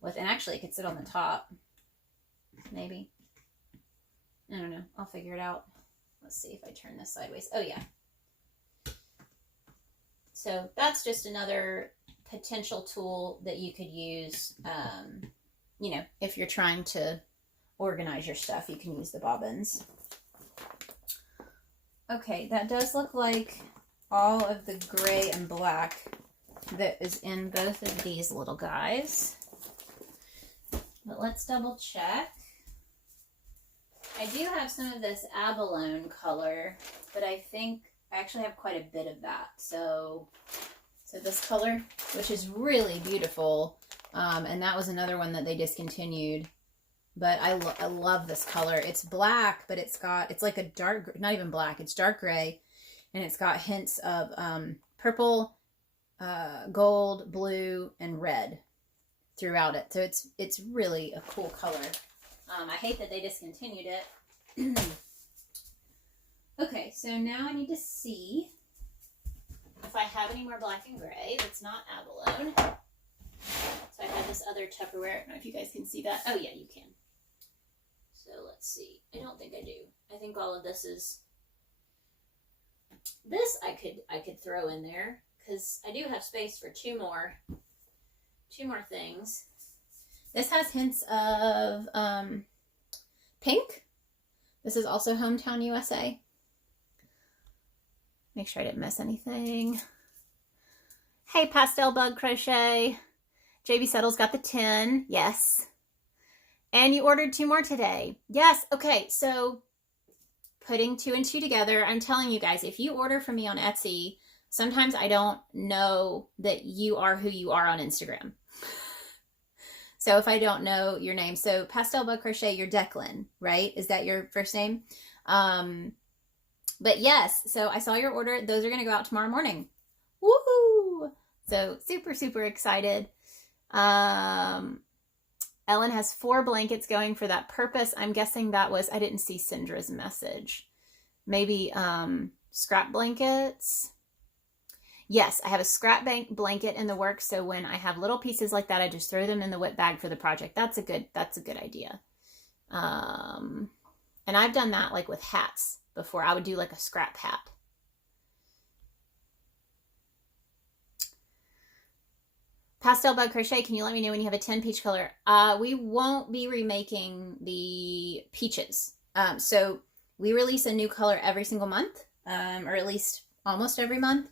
with, and actually it could sit on the top, maybe. I don't know. I'll figure it out. Let's see if I turn this sideways. Oh yeah. So that's just another potential tool that you could use, you know, if you're trying to organize your stuff, you can use the bobbins. Okay, that does look like all of the gray and black that is in both of these little guys. But let's double check. I do have some of this abalone color, but I think I actually have quite a bit of that. So this color, which is really beautiful, and that was another one that they discontinued. But I love this color. It's black, but it's like a dark, not even black, it's dark gray, and it's got hints of purple, gold, blue, and red throughout it. So it's really a cool color. I hate that they discontinued it. Okay, so now I need to see if I have any more black and gray that's not abalone. So I have this other Tupperware. I don't know if you guys can see that. Oh yeah, you can. So let's see. I don't think I do. I think all of this is, this I could throw in there because I do have space for two more things. This has hints of pink. This is also Hometown USA. Make sure I didn't miss anything. Hey, Pastel Bug Crochet. JB Settle's got the 10. Yes. And you ordered 2 more today. Yes. Okay. So putting 2 and 2 together, I'm telling you guys, if you order from me on Etsy, sometimes I don't know that you are who you are on Instagram. So if I don't know your name, so Pastel Bug Crochet, you're Declan, right? Is that your first name? But yes, so I saw your order. Those are going to go out tomorrow morning. Woohoo! So super, super excited. Ellen has 4 blankets going for that purpose. I'm guessing that was, I didn't see Cindra's message. Maybe scrap blankets. Yes, I have a scrap blanket in the works, so when I have little pieces like that, I just throw them in the whip bag for the project. That's a good idea. And I've done that like with hats before. I would do like a scrap hat. Pastel Bug Crochet, can you let me know when you have a 10 peach color? We won't be remaking the peaches. So we release a new color every single month, or at least almost every month.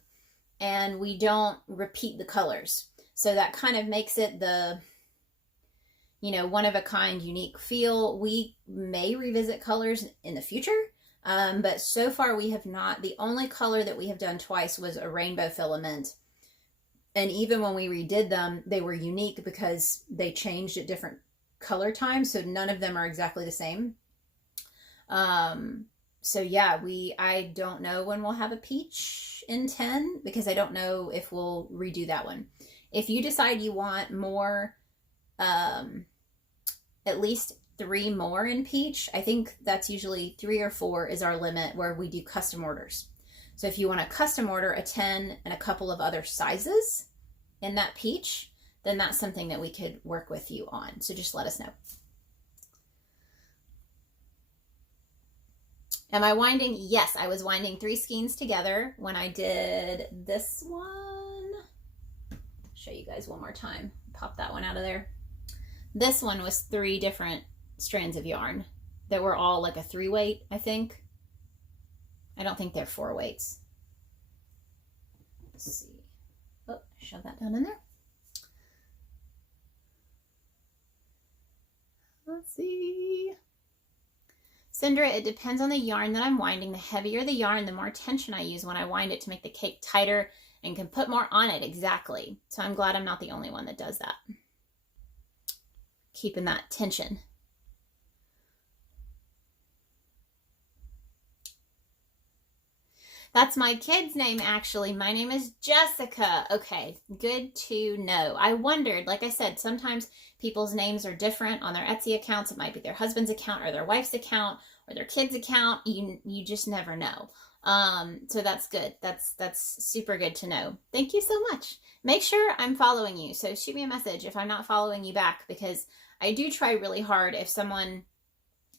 And we don't repeat the colors. So that kind of makes it the, one of a kind, unique feel. We may revisit colors in the future, but so far we have not. The only color that we have done twice was a rainbow filament. And even when we redid them, they were unique because they changed at different color times. So none of them are exactly the same. So yeah, I don't know when we'll have a peach in 10 because I don't know if we'll redo that one. If you decide you want more, at least 3 more in peach, I think that's usually 3 or 4 is our limit where we do custom orders. So if you want to custom order a 10 and a couple of other sizes in that peach, then that's something that we could work with you on. So just let us know. Am I winding? Yes, I was winding 3 skeins together when I did this one. Show you guys one more time. Pop that one out of there. This one was 3 different strands of yarn that were all like a 3-weight, I think. I don't think they're 4 weights. Let's see. Oh, shove that down in there. Let's see. Cindra, it depends on the yarn that I'm winding. The heavier the yarn, the more tension I use when I wind it to make the cake tighter and can put more on it. Exactly. So I'm glad I'm not the only one that does that. Keeping that tension. That's my kid's name, actually. My name is Jessica. Okay, good to know. I wondered, like I said, sometimes people's names are different on their Etsy accounts. It might be their husband's account or their wife's account or their kid's account. You just never know. So that's good. That's super good to know. Thank you so much. Make sure I'm following you. So shoot me a message if I'm not following you back, because I do try really hard. If someone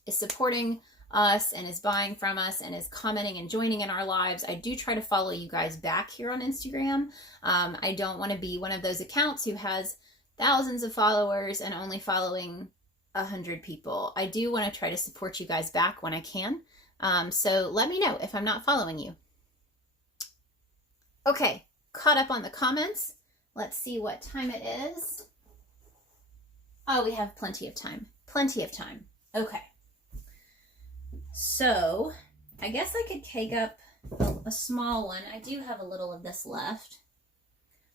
is supporting us and is buying from us and is commenting and joining in our lives, I do try to follow you guys back here on Instagram. I don't want to be one of those accounts who has thousands of followers and only following 100 people. I do want to try to support you guys back when I can. So let me know if I'm not following you. Okay, caught up on the comments. Let's see what time it is. Oh, we have plenty of time. Plenty of time. Okay. So, I guess I could cake up a small one. I do have a little of this left.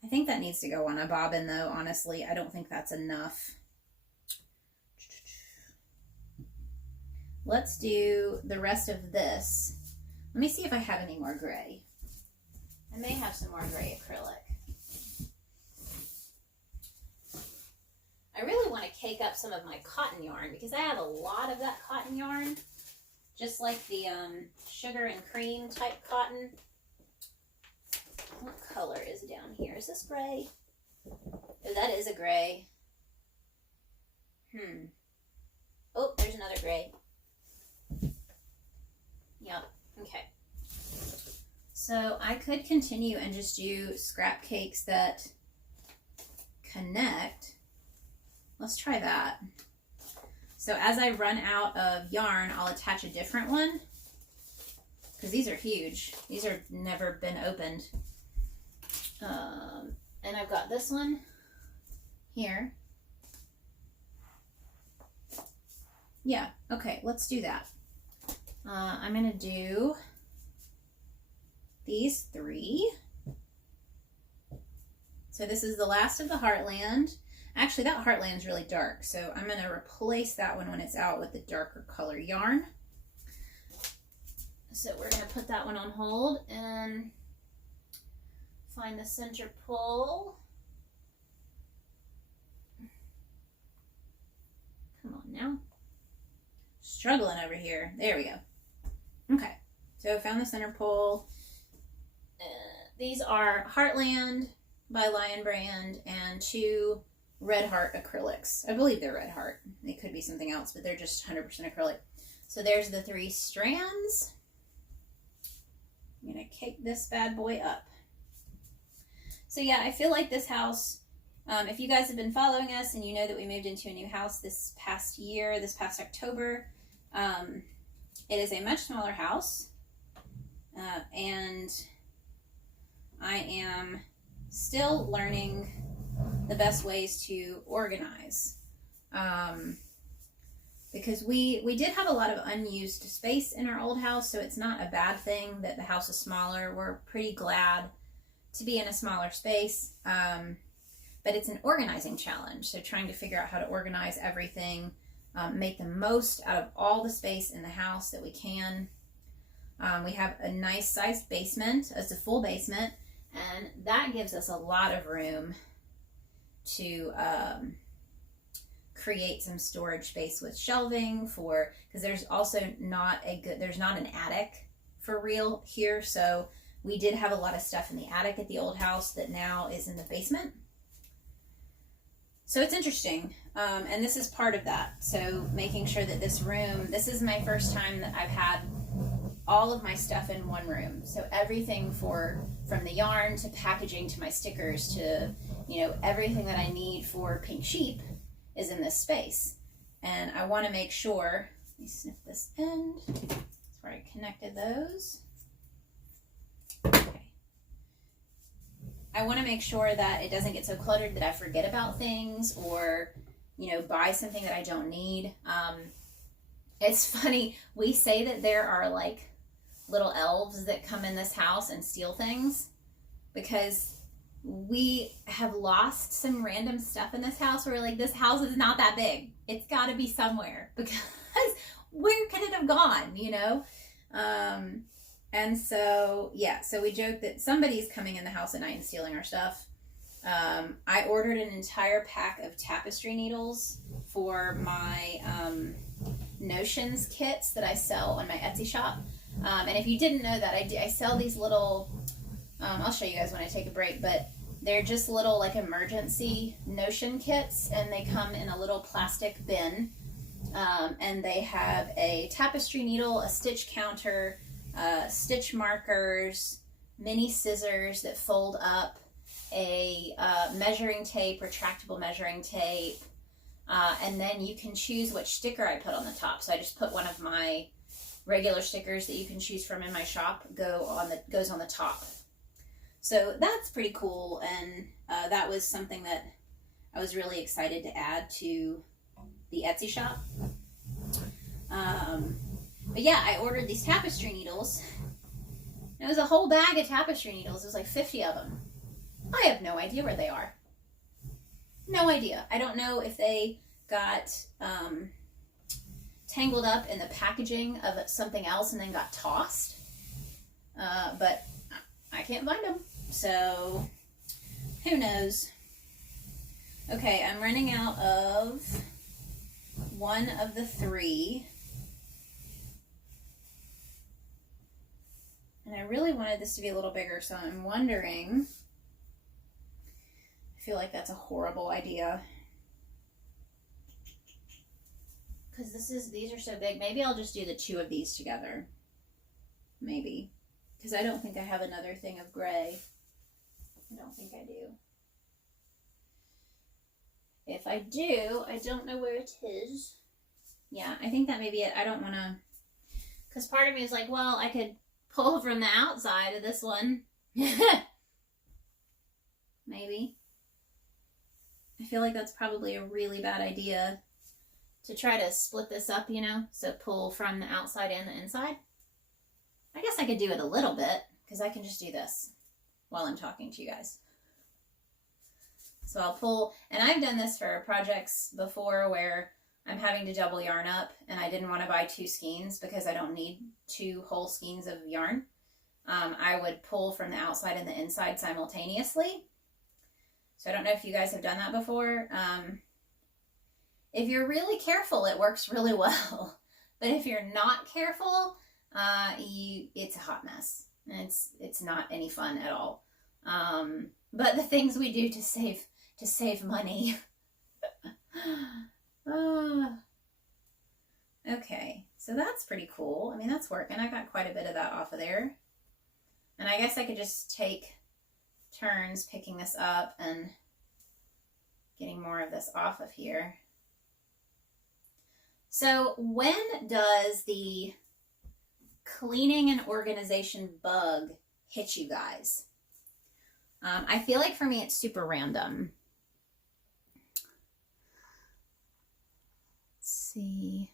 I think that needs to go on a bobbin, though, honestly. I don't think that's enough. Let's do the rest of this. Let me see if I have any more gray. I may have some more gray acrylic. I really want to cake up some of my cotton yarn because I have a lot of that cotton yarn. Just like the sugar and cream type cotton. What color is down here? Is this gray? Oh, that is a gray. Oh, there's another gray. Yep, okay. So I could continue and just do scrap cakes that connect. Let's try that. So as I run out of yarn, I'll attach a different one because these are huge. These are never been opened. And I've got this one here. Yeah, okay, let's do that. I'm going to do these 3. So this is the last of the Heartland. Actually, that Heartland's really dark, so I'm going to replace that one when it's out with the darker color yarn. So we're going to put that one on hold and find the center pull. Come on now. Struggling over here. There we go. Okay, so found the center pull. These are Heartland by Lion Brand and 2 Red Heart acrylics. I believe they're Red Heart. They could be something else, but they're just 100% acrylic. So there's the 3 strands. I'm going to cake this bad boy up. So yeah, I feel like this house, if you guys have been following us and you know that we moved into a new house this past year, this past October, it is a much smaller house, and I am still learning the best ways to organize, because we did have a lot of unused space in our old house, so it's not a bad thing that the house is smaller. We're pretty glad to be in a smaller space, but it's an organizing challenge, so trying to figure out how to organize everything, make the most out of all the space in the house that we can. We have a nice sized basement. It's a full basement, and that gives us a lot of room to create some storage space with shelving because there's also there's not an attic for real here, so we did have a lot of stuff in the attic at the old house that now is in the basement. So it's interesting, and this is part of that. So making sure that this is my first time that I've had all of my stuff in one room. So everything from the yarn to packaging to my stickers to, everything that I need for Pink Sheep is in this space. And I want to make sure, let me snip this end. That's where I connected those. Okay. I want to make sure that it doesn't get so cluttered that I forget about things or, buy something that I don't need. It's funny, we say that there are like little elves that come in this house and steal things because we have lost some random stuff in this house. We're like, this house is not that big. It's got to be somewhere because where could it have gone, And so, yeah, so we joke that somebody's coming in the house at night and stealing our stuff. I ordered an entire pack of tapestry needles for my notions kits that I sell on my Etsy shop. And if you didn't know that, I sell these little, I'll show you guys when I take a break, but they're just little like emergency notion kits, and they come in a little plastic bin. And they have a tapestry needle, a stitch counter, stitch markers, mini scissors that fold up, a measuring tape, retractable measuring tape, and then you can choose which sticker I put on the top. So I just put one of my regular stickers that you can choose from in my shop goes on the top. So that's pretty cool, and that was something that I was really excited to add to the Etsy shop. But yeah, I ordered these tapestry needles. It was a whole bag of tapestry needles. It was like 50 of them. I have no idea where they are. No idea. I don't know if they got tangled up in the packaging of something else and then got tossed. But I can't find them. So, who knows? Okay, I'm running out of one of the 3. And I really wanted this to be a little bigger, so I'm wondering, I feel like that's a horrible idea. Because these are so big. Maybe I'll just do the 2 of these together. Maybe. Because I don't think I have another thing of gray. I don't think I do. If I do, I don't know where it is. Yeah, I think that may be it. I don't want to, because part of me is like, well, I could pull from the outside of this one. Maybe. I feel like that's probably a really bad idea to try to split this up, you know, so pull from the outside and the inside. I guess I could do it a little bit because I can just do this while I'm talking to you guys. So I'll pull, and I've done this for projects before where I'm having to double yarn up and I didn't want to buy 2 skeins because I don't need 2 whole skeins of yarn. I would pull from the outside and the inside simultaneously. So I don't know if you guys have done that before. If you're really careful, it works really well. But if you're not careful, it's a hot mess. And it's not any fun at all. But the things we do to save money. Okay, so that's pretty cool. I mean, that's working. I got quite a bit of that off of there. And I guess I could just take turns picking this up and getting more of this off of here. So when does the cleaning and organization bug hit you guys? I feel like for me it's super random. Let's see.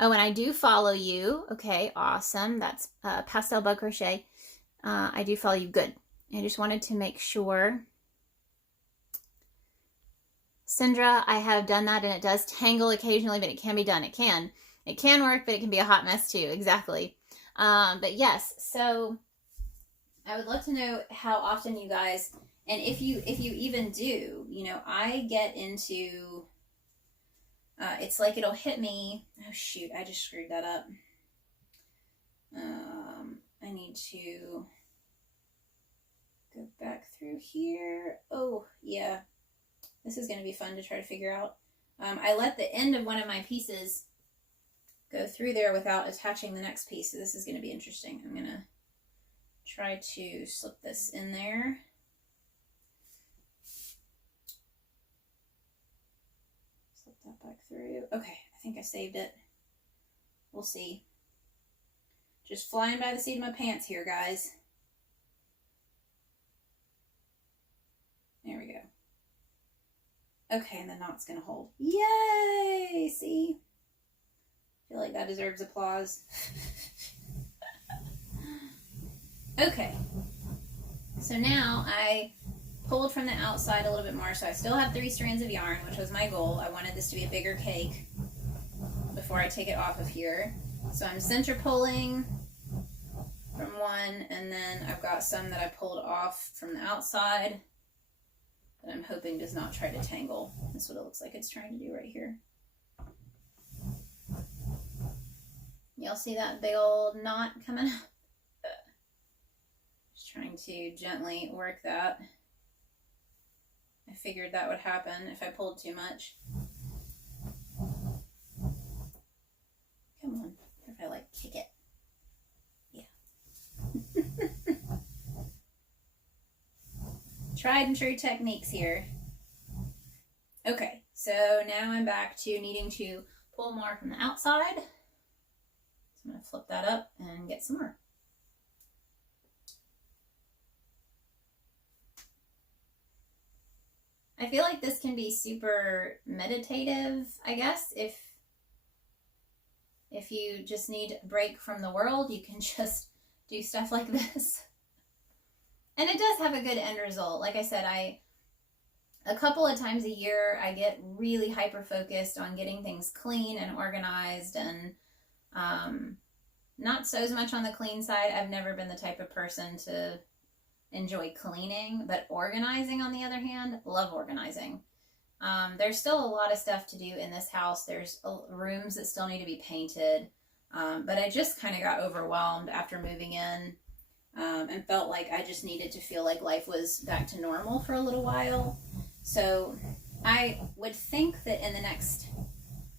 Oh, and I do follow you. Okay, awesome. That's Pastel Bug Crochet. I do follow you. Good. I just wanted to make sure. Sindra, I have done that and it does tangle occasionally, but it can be done. It can work, but it can be a hot mess too. Exactly. But yes, so I would love to know how often you guys, and if you even do, you know, I get into, it's like it'll hit me. Oh shoot, I just screwed that up. I need to go back through here. Oh yeah, this is going to be fun to try to figure out. I let the end of one of my pieces go through there without attaching the next piece, so this is going to be interesting. I'm going to try to slip this in there. Slip that back through. Okay, I think I saved it. We'll see. Just flying by the seat of my pants here, guys. There we go. Okay, and the knot's going to hold. Yay! See? I feel like that deserves applause. Okay. So now I pulled from the outside a little bit more. So I still have 3 strands of yarn, which was my goal. I wanted this to be a bigger cake before I take it off of here. So I'm center pulling from one, and then I've got some that I pulled off from the outside that I'm hoping does not try to tangle. That's what it looks like it's trying to do right here. Y'all see that big old knot coming up? Just trying to gently work that. I figured that would happen if I pulled too much. Come on, if I like kick it. Yeah. Tried and true techniques here. Okay, so now I'm back to needing to pull more from the outside. So I'm going to flip that up and get some more. I feel like this can be super meditative, I guess. If you just need a break from the world, you can just do stuff like this. And it does have a good end result. Like I said, a couple of times a year, I get really hyper-focused on getting things clean and organized, and not so much on the clean side. I've never been the type of person to enjoy cleaning, but organizing, on the other hand, love organizing. There's still a lot of stuff to do in this house. There's rooms that still need to be painted, but I just kind of got overwhelmed after moving in. And felt like I just needed to feel like life was back to normal for a little while. So I would think that in the next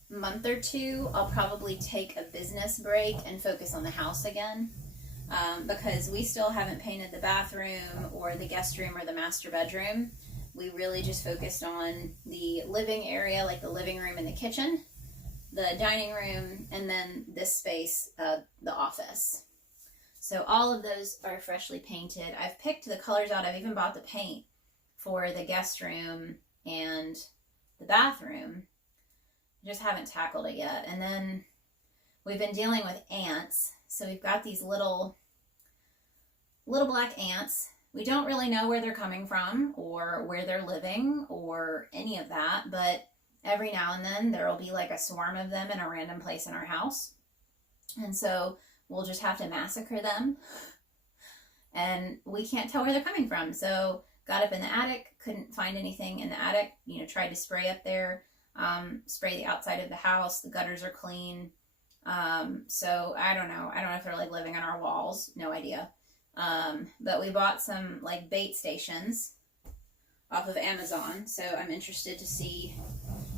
month or two, I'll probably take a business break and focus on the house again. Because we still haven't painted the bathroom or the guest room or the master bedroom. We really just focused on the living area, like the living room and the kitchen, the dining room, and then this space, the office. So all of those are freshly painted. I've picked the colors out. I've even bought the paint for the guest room and the bathroom. I just haven't tackled it yet. And then we've been dealing with ants. So we've got these little black ants. We don't really know where they're coming from or where they're living or any of that, but every now and then there will be like a swarm of them in a random place in our house. And so we'll just have to massacre them. And we can't tell where they're coming from. So got up in the attic, couldn't find anything in the attic, you know, tried to spray up there, spray the outside of the house. The gutters are clean. So I don't know if they're like living on our walls, no idea. But we bought some like bait stations off of Amazon. So I'm interested to see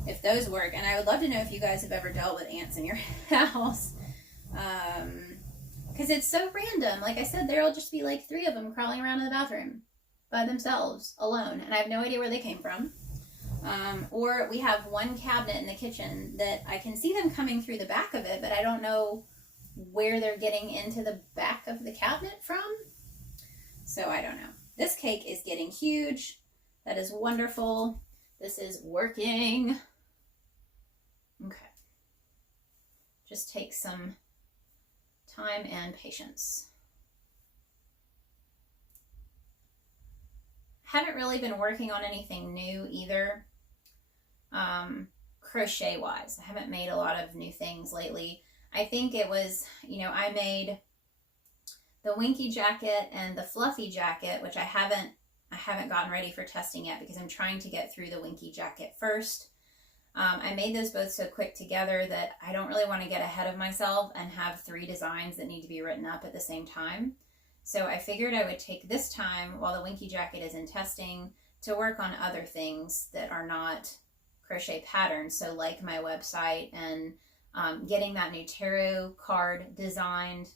if those work. And I would love to know if you guys have ever dealt with ants in your house. Because it's so random. Like I said, there'll just be like 3 of them crawling around in the bathroom by themselves, alone. And I have no idea where they came from. Or we have one cabinet in the kitchen that I can see them coming through the back of it, but I don't know where they're getting into the back of the cabinet from. So I don't know. This cake is getting huge. That is wonderful. This is working. Okay. Just take some time and patience. Haven't really been working on anything new either. Crochet wise, I haven't made a lot of new things lately. I think it was, you know, I made the Winky jacket and the Fluffy jacket, which I haven't gotten ready for testing yet because I'm trying to get through the Winky jacket first. I made those both so quick together that I don't really want to get ahead of myself and have 3 designs that need to be written up at the same time. So I figured I would take this time while the Winky jacket is in testing to work on other things that are not Crochet Patterns. So like my website and getting that new tarot card designed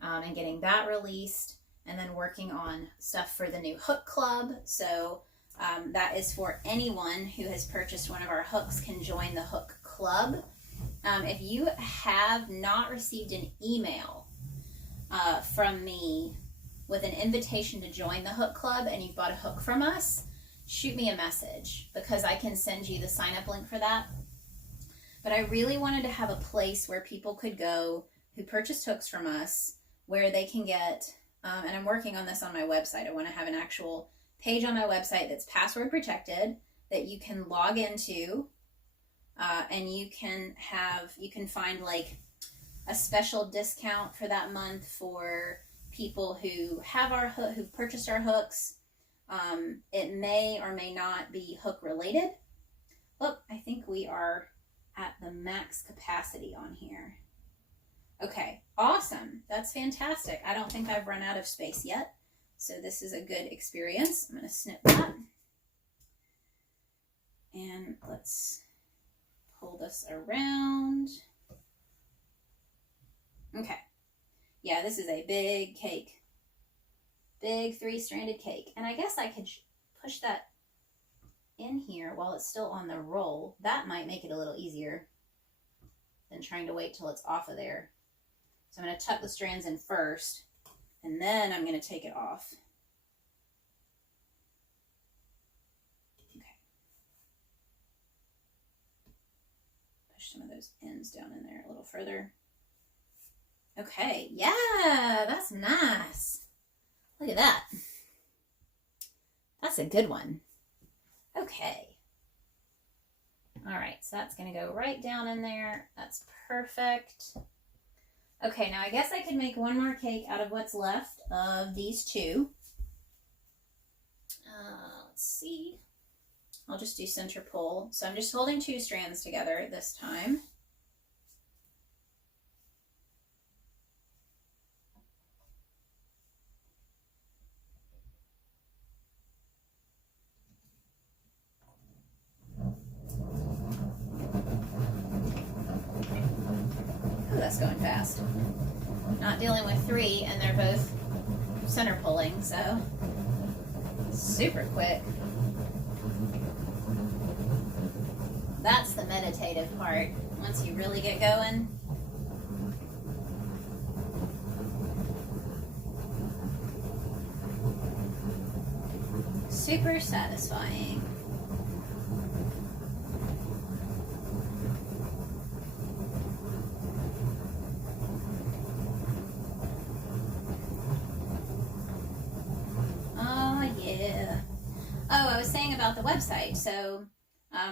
and getting that released, and then working on stuff for the new hook club. So that is for anyone who has purchased one of our hooks can join the hook club. If you have not received an email from me with an invitation to join the hook club and you've bought a hook from us, shoot me a message because I can send you the sign up link for that. But I really wanted to have a place where people could go who purchased hooks from us, where they can get, and I'm working on this on my website. I want to have an actual page on my website that's password protected that you can log into, and you can find like a special discount for that month for people who have our hook, who've purchased our hooks. It may or may not be hook related. Look, I think we are at the max capacity on here. Okay, awesome. That's fantastic. I don't think I've run out of space yet. So this is a good experience. I'm going to snip that. And let's pull this around. Okay. Yeah, this is a big cake. Big 3-stranded cake. And I guess I could push that in here while it's still on the roll. That might make it a little easier than trying to wait till it's off of there. So I'm going to tuck the strands in first, and then I'm going to take it off. Okay. Push some of those ends down in there a little further. Okay, yeah, that's nice. Look at that. That's a good one. Okay. All right, so that's going to go right down in there. That's perfect. Okay, now I guess I could make one more cake out of what's left of these 2. Let's see. I'll just do center pull. So I'm just holding 2 strands together this time. That's going fast. Not dealing with 3 and they're both center pulling, so super quick. That's the meditative part. Once you really get going. super satisfying. Oh yeah. Oh, I was saying about the website. So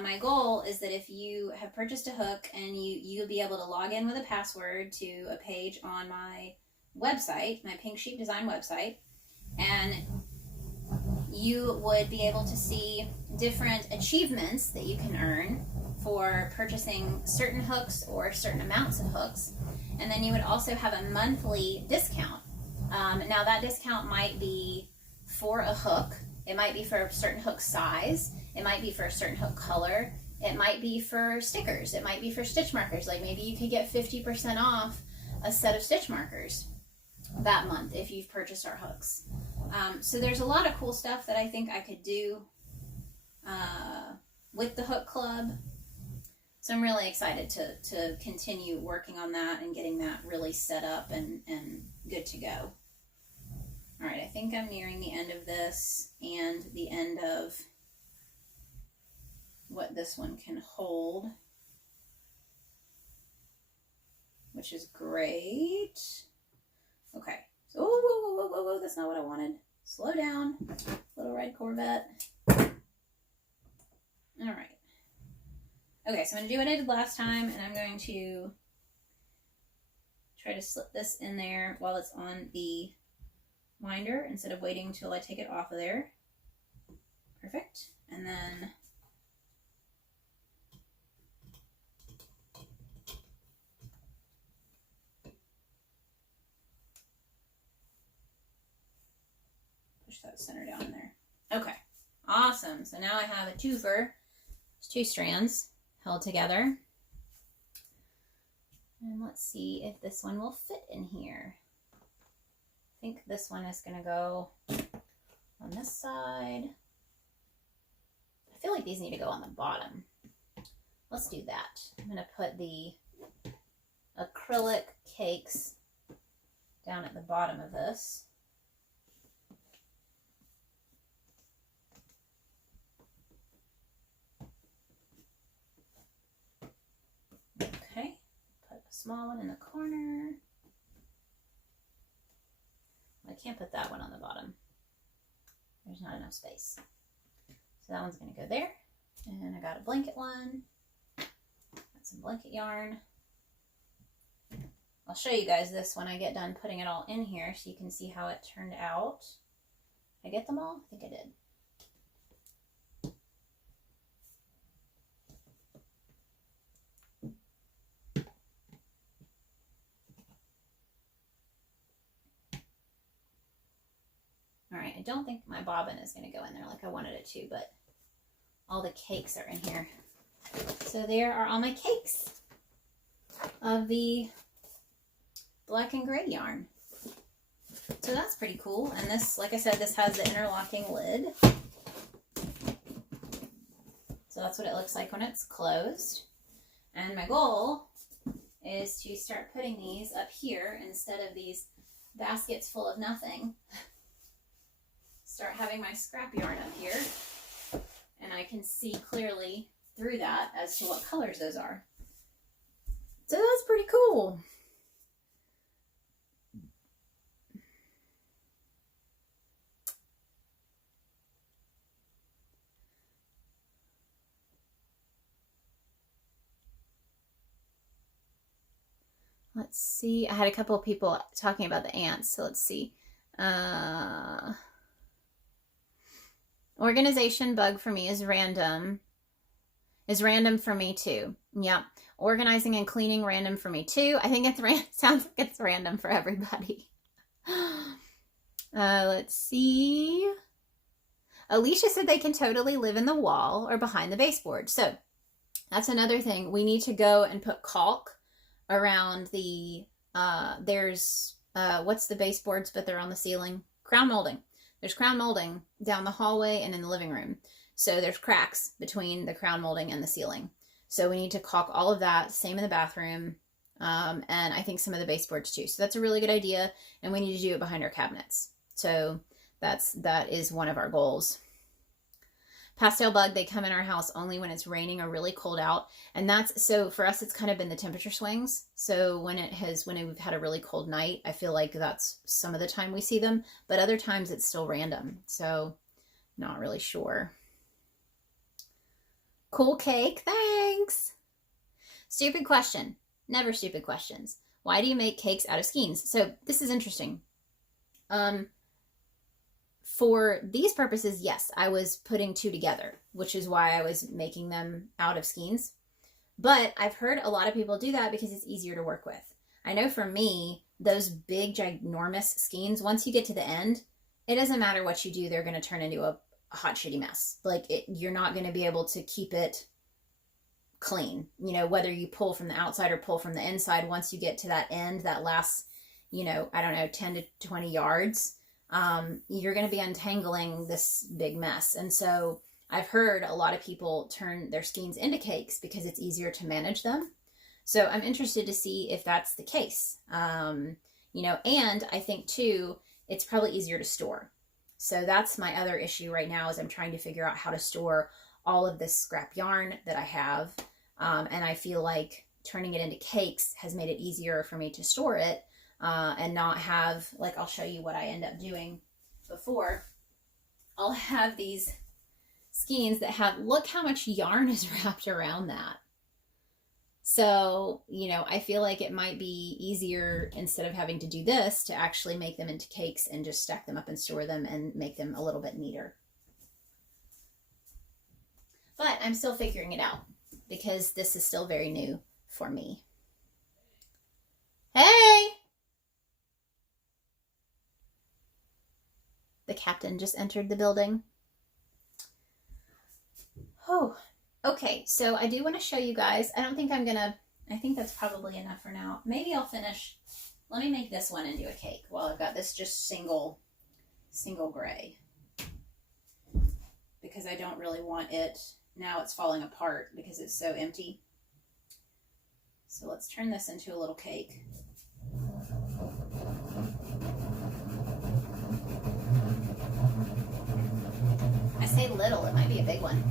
my goal is that if you have purchased a hook and you'll be able to log in with a password to a page on my website, my Pink Sheep Design website, and you would be able to see different achievements that you can earn for purchasing certain hooks or certain amounts of hooks. And then you would also have a monthly discount. Now that discount might be for a hook. It might be for a certain hook size. It might be for a certain hook color. It might be for stickers. It might be for stitch markers. Like maybe you could get 50% off a set of stitch markers that month if you've purchased our hooks. So there's a lot of cool stuff that I think I could do with the hook club. So I'm really excited to continue working on that and getting that really set up and good to go. All right, I think I'm nearing the end of this and the end of what this one can hold, which is great. Okay, so whoa, that's not what I wanted. Slow down, little red Corvette. All right. Okay, so I'm going to do what I did last time, and I'm going to try to slip this in there while it's on the winder instead of waiting until I take it off of there. Perfect. And then push that center down in there. Okay, awesome. So now I have a twofer. It's 2 strands held together. And let's see if this one will fit in here. I think this one is going to go on this side. I feel like these need to go on the bottom. Let's do that. I'm going to put the acrylic cakes down at the bottom of this. Okay, put a small one in the corner. I can't put that one on the bottom. There's not enough space. So that one's going to go there. And I got a blanket one. Got some blanket yarn. I'll show you guys this when I get done putting it all in here so you can see how it turned out. Did I get them all? I think I did. All right, I don't think my bobbin is going to go in there like I wanted it to, but all the cakes are in here. So there are all my cakes of the black and gray yarn. So that's pretty cool. And this, like I said, this has the interlocking lid. So that's what it looks like when it's closed. And my goal is to start putting these up here instead of these baskets full of nothing. Start having my scrap yarn up here, and I can see clearly through that as to what colors those are. So that's pretty cool. Let's see. I had a couple of people talking about the ants, so let's see. Organization bug for me is random. Is random for me too. Yeah. Organizing and cleaning random for me too. I think it's sounds like it's random for everybody. Let's see. Alicia said they can totally live in the wall or behind the baseboard. So that's another thing. We need to go and put caulk around the, what's the baseboards, but they're on the ceiling? Crown molding. There's crown molding down the hallway and in the living room. So there's cracks between the crown molding and the ceiling. So we need to caulk all of that. Same in the bathroom. And I think some of the baseboards too. So that's a really good idea. And we need to do it behind our cabinets. So that is one of our goals. Pastel bug, they come in our house only when it's raining or really cold out. And that's, so for us, it's kind of been the temperature swings. So when we've had a really cold night, I feel like that's some of the time we see them, but other times it's still random. So not really sure. Cool cake, thanks. Stupid question. Never stupid questions. Why do you make cakes out of skeins? So this is interesting. For these purposes, yes, I was putting two together, which is why I was making them out of skeins. But I've heard a lot of people do that because it's easier to work with. I know for me, those big, ginormous skeins, once you get to the end, it doesn't matter what you do, they're going to turn into a hot, shitty mess. Like, you're not going to be able to keep it clean. You know, whether you pull from the outside or pull from the inside, once you get to that end, that last, you know, I don't know, 10 to 20 yards, you're going to be untangling this big mess. And so I've heard a lot of people turn their skeins into cakes because it's easier to manage them. So I'm interested to see if that's the case. You know, and I think too, it's probably easier to store. So that's my other issue right now, is I'm trying to figure out how to store all of this scrap yarn that I have. And I feel like turning it into cakes has made it easier for me to store it. And not have, like, I'll show you what I end up doing before. I'll have these skeins that have, look how much yarn is wrapped around that. So, you know, I feel like it might be easier, instead of having to do this, to actually make them into cakes and just stack them up and store them and make them a little bit neater. But I'm still figuring it out because this is still very new for me. Hey! The captain just entered the building. Oh, okay. So I do want to show you guys. I think that's probably enough for now. Maybe I'll finish. Let me make this one into a cake while I've got this just single gray. Because I don't really want it. Now it's falling apart because it's so empty. So let's turn this into a little cake. I say little, it might be a big one.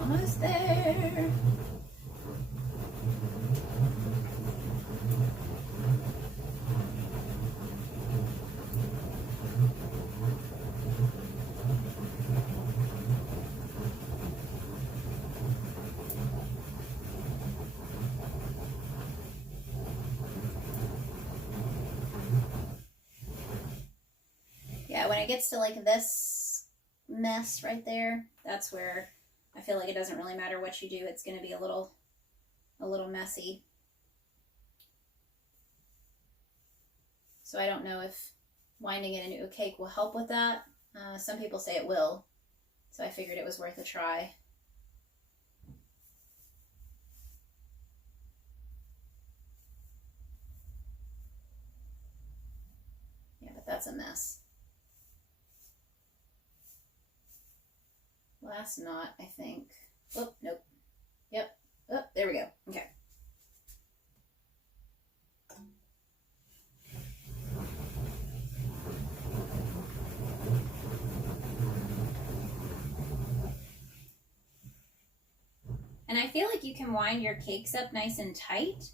Almost there. Yeah, when it gets to like this mess right there, that's where I feel like it doesn't really matter what you do. It's going to be a little messy. So I don't know if winding it into a cake will help with that. Some people say it will. So I figured it was worth a try. Yeah, but that's a mess. Last knot, I think. Oh, nope. Yep. Oh, there we go. Okay. And I feel like you can wind your cakes up nice and tight,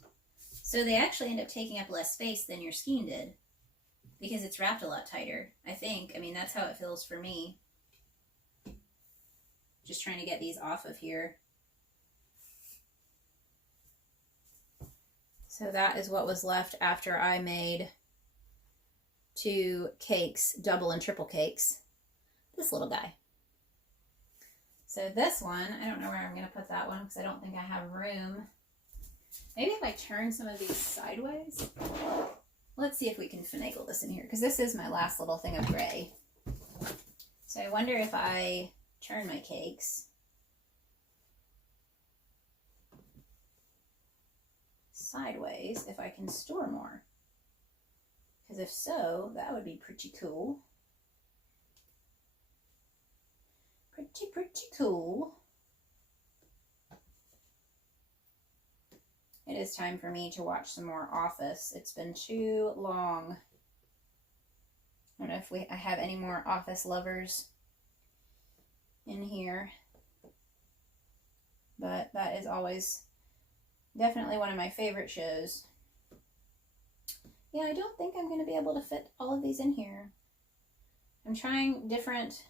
so they actually end up taking up less space than your skein did, because it's wrapped a lot tighter, I think. I mean, that's how it feels for me. Just trying to get these off of here. So that is what was left after I made 2 cakes, double and triple cakes. This little guy. So this one, I don't know where I'm going to put that one because I don't think I have room. Maybe if I turn some of these sideways. Let's see if we can finagle this in here, because this is my last little thing of gray. So I wonder if I turn my cakes. sideways if I can store more. Because if so, that would be pretty cool. Pretty cool. It is time for me to watch some more Office. It's been too long. I don't know if I have any more Office lovers in here. But that is always definitely one of my favorite shows. Yeah, I don't think I'm going to be able to fit all of these in here. I'm trying different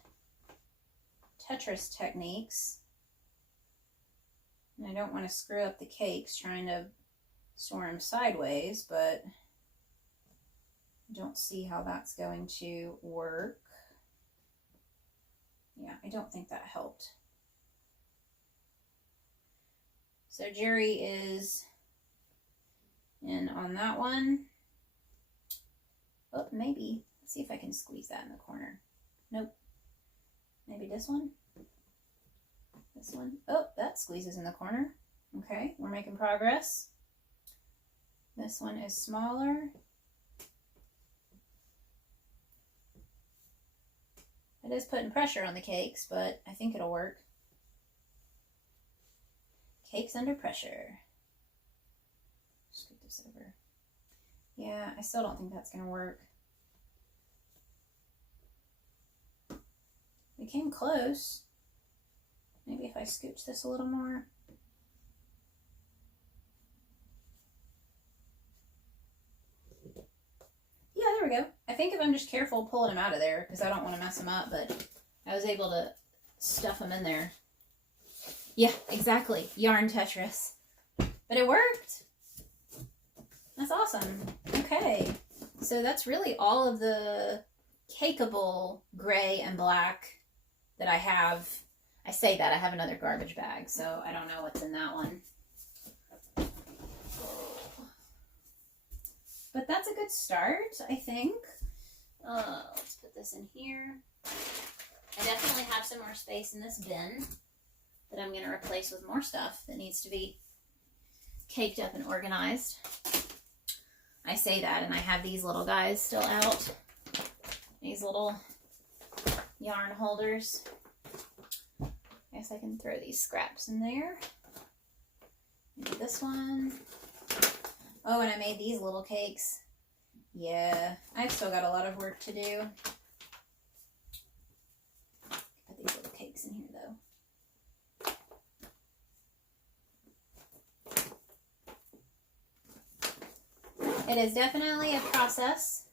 Tetris techniques. And I don't want to screw up the cakes trying to store them sideways, but I don't see how that's going to work. Yeah, I don't think that helped. So Jerry is in on that one. Oh, maybe. Let's see if I can squeeze that in the corner. Nope. Maybe this one? This one? Oh, that squeezes in the corner. Okay, we're making progress. This one is smaller. It is putting pressure on the cakes, but I think it'll work. Cakes under pressure. Scoot this over. Yeah, I still don't think that's going to work. We came close. Maybe if I scooch this a little more. Yeah, there we go. I think if I'm just careful pulling them out of there, because I don't want to mess them up, but I was able to stuff them in there. Yeah, exactly. Yarn Tetris. But it worked. That's awesome. Okay. So that's really all of the cakeable gray and black that I have. I say that. I have another garbage bag, so I don't know what's in that one. But that's a good start, I think. Let's put this in here. I definitely have some more space in this bin that I'm going to replace with more stuff that needs to be caked up and organized. I say that, and I have these little guys still out. These little yarn holders. I guess I can throw these scraps in there. Maybe this one. Oh, and I made these little cakes. Yeah, I've still got a lot of work to do. Put these little cakes in here, though. It is definitely a process.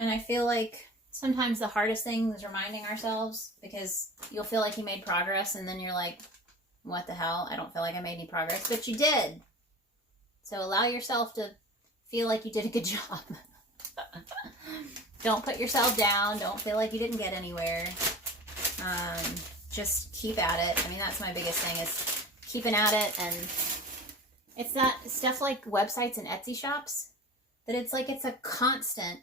And I feel like sometimes the hardest thing is reminding ourselves, because you'll feel like you made progress and then you're like, what the hell? I don't feel like I made any progress, but you did. So allow yourself to feel like you did a good job. Don't put yourself down. Don't feel like you didn't get anywhere. Just keep at it. I mean, that's my biggest thing, is keeping at it. And it's that stuff like websites and Etsy shops, that it's like it's a constant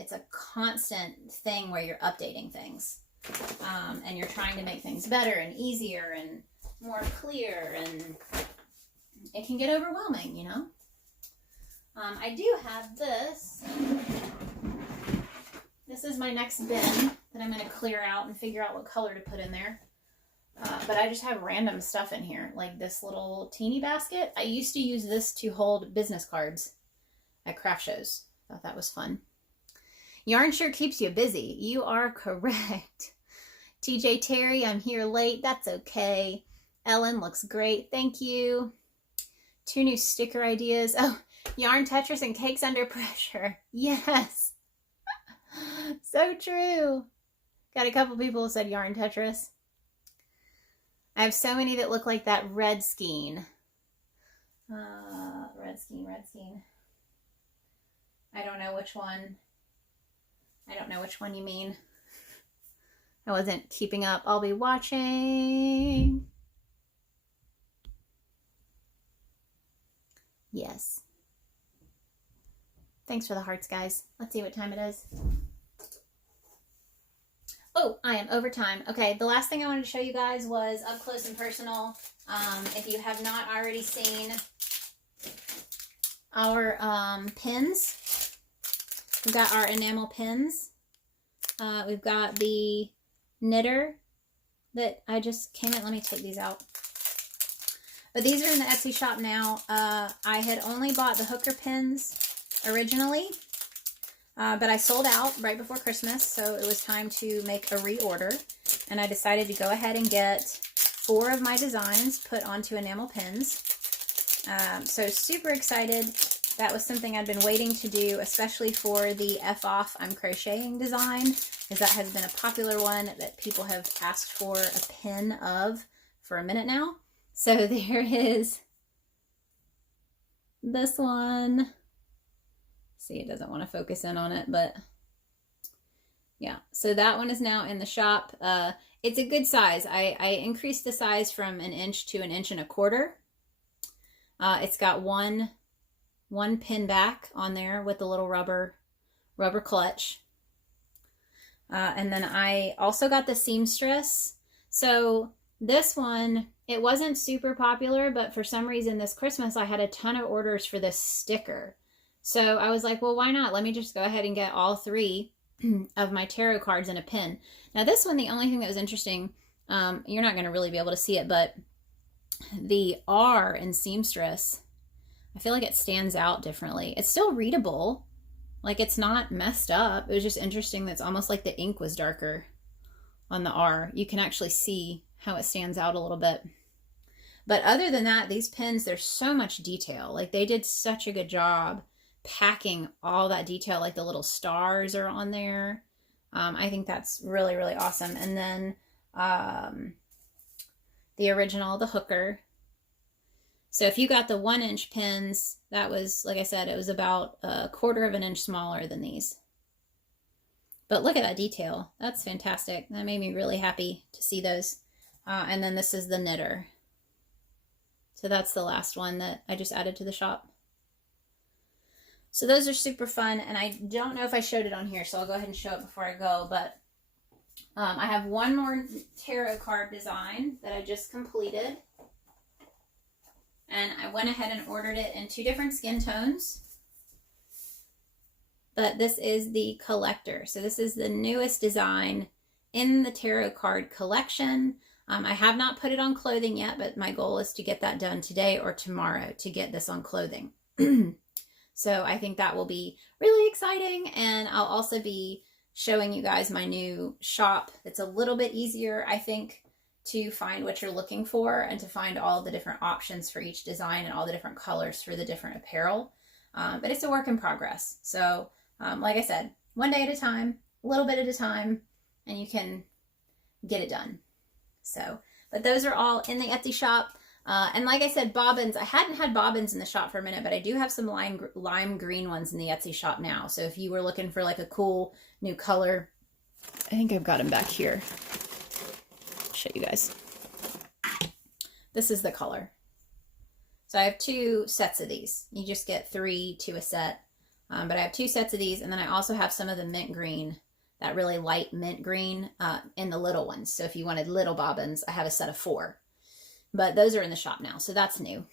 thing where you're updating things. And you're trying to make things better and easier and more clear, and it can get overwhelming, you know? I do have this. This is my next bin that I'm going to clear out and figure out what color to put in there. But I just have random stuff in here, like this little teeny basket. I used to use this to hold business cards at craft shows. Thought that was fun. Yarn sure keeps you busy. You are correct. TJ Terry, I'm here late. That's okay. Ellen looks great. Thank you. 2 new sticker ideas. Oh, yarn Tetris and cakes under pressure. Yes. So true. Got a couple people who said yarn Tetris. I have so many that look like that red skein. Red skein. I don't know which one. I don't know which one you mean. I wasn't keeping up. I'll be watching. Yes. Thanks for the hearts, guys. Let's see what time it is. Oh, I am over time. Okay, the last thing I wanted to show you guys was up close and personal. If you have not already seen our pins. We've got our enamel pins. We've got the knitter that I just came in. Let me take these out. But these are in the Etsy shop now. I had only bought the hooker pins originally, but I sold out right before Christmas, so it was time to make a reorder. And I decided to go ahead and get 4 of my designs put onto enamel pins. So super excited. That was something I'd been waiting to do, especially for the F off I'm crocheting design, because that has been a popular one that people have asked for a pin of for a minute now. So there is this one. See, it doesn't want to focus in on it, but yeah. So that one is now in the shop. It's a good size. I increased the size from 1 inch to 1 1/4 inches. It's got one pin back on there with the little rubber clutch. And then I also got the seamstress. So this one, it wasn't super popular, but for some reason this Christmas I had a ton of orders for this sticker. So I was like, well, why not? Let me just go ahead and get all 3 of my tarot cards in a pin. Now this one, the only thing that was interesting, you're not going to really be able to see it, but the R in seamstress, I feel like it stands out differently. It's still readable. Like, it's not messed up. It was just interesting that it's almost like the ink was darker on the R. You can actually see how it stands out a little bit. But other than that, these pins, there's so much detail. Like, they did such a good job packing all that detail. Like, the little stars are on there. I think that's really, really awesome. And then the original, the hooker. So if you got the 1 inch pins, that was, like I said, it was about 1/4 inch smaller than these. But look at that detail. That's fantastic. That made me really happy to see those. And then this is the knitter. So that's the last one that I just added to the shop. So those are super fun. And I don't know if I showed it on here, so I'll go ahead and show it before I go. But I have one more tarot card design that I just completed. And I went ahead and ordered it in 2 different skin tones. But this is the collector. So this is the newest design in the tarot card collection. I have not put it on clothing yet, but my goal is to get that done today or tomorrow to get this on clothing. So I think that will be really exciting. And I'll also be showing you guys my new shop. It's a little bit easier, I think, to find what you're looking for and to find all the different options for each design and all the different colors for the different apparel. But it's a work in progress. So like I said, one day at a time, a little bit at a time, and you can get it done. So, but those are all in the Etsy shop. And like I said, bobbins, I hadn't had bobbins in the shop for a minute, but I do have some lime green ones in the Etsy shop now. So if you were looking for like a cool new color, I think I've got them back here. Show you guys. This is the color. So I have 2 sets of these. You just get 3 to a set. But I have 2 sets of these, and then I also have some of the mint green, that really light mint green in the little ones. So if you wanted little bobbins, I have a set of 4. But those are in the shop now, so that's new.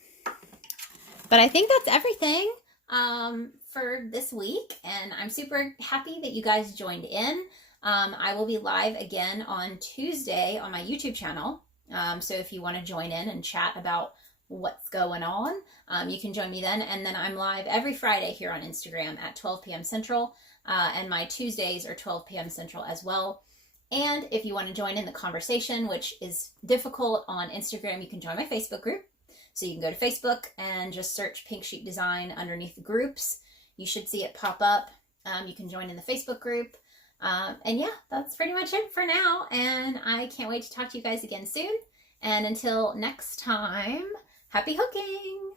But I think that's everything for this week, and I'm super happy that you guys joined in. I will be live again on Tuesday on my YouTube channel. So if you want to join in and chat about what's going on, you can join me then. And then I'm live every Friday here on Instagram at 12 p.m. Central. And my Tuesdays are 12 p.m. Central as well. And if you want to join in the conversation, which is difficult on Instagram, you can join my Facebook group. So you can go to Facebook and just search Pink Sheep Design underneath the groups. You should see it pop up. You can join in the Facebook group. And yeah, that's pretty much it for now. And I can't wait to talk to you guys again soon. And until next time, happy hooking!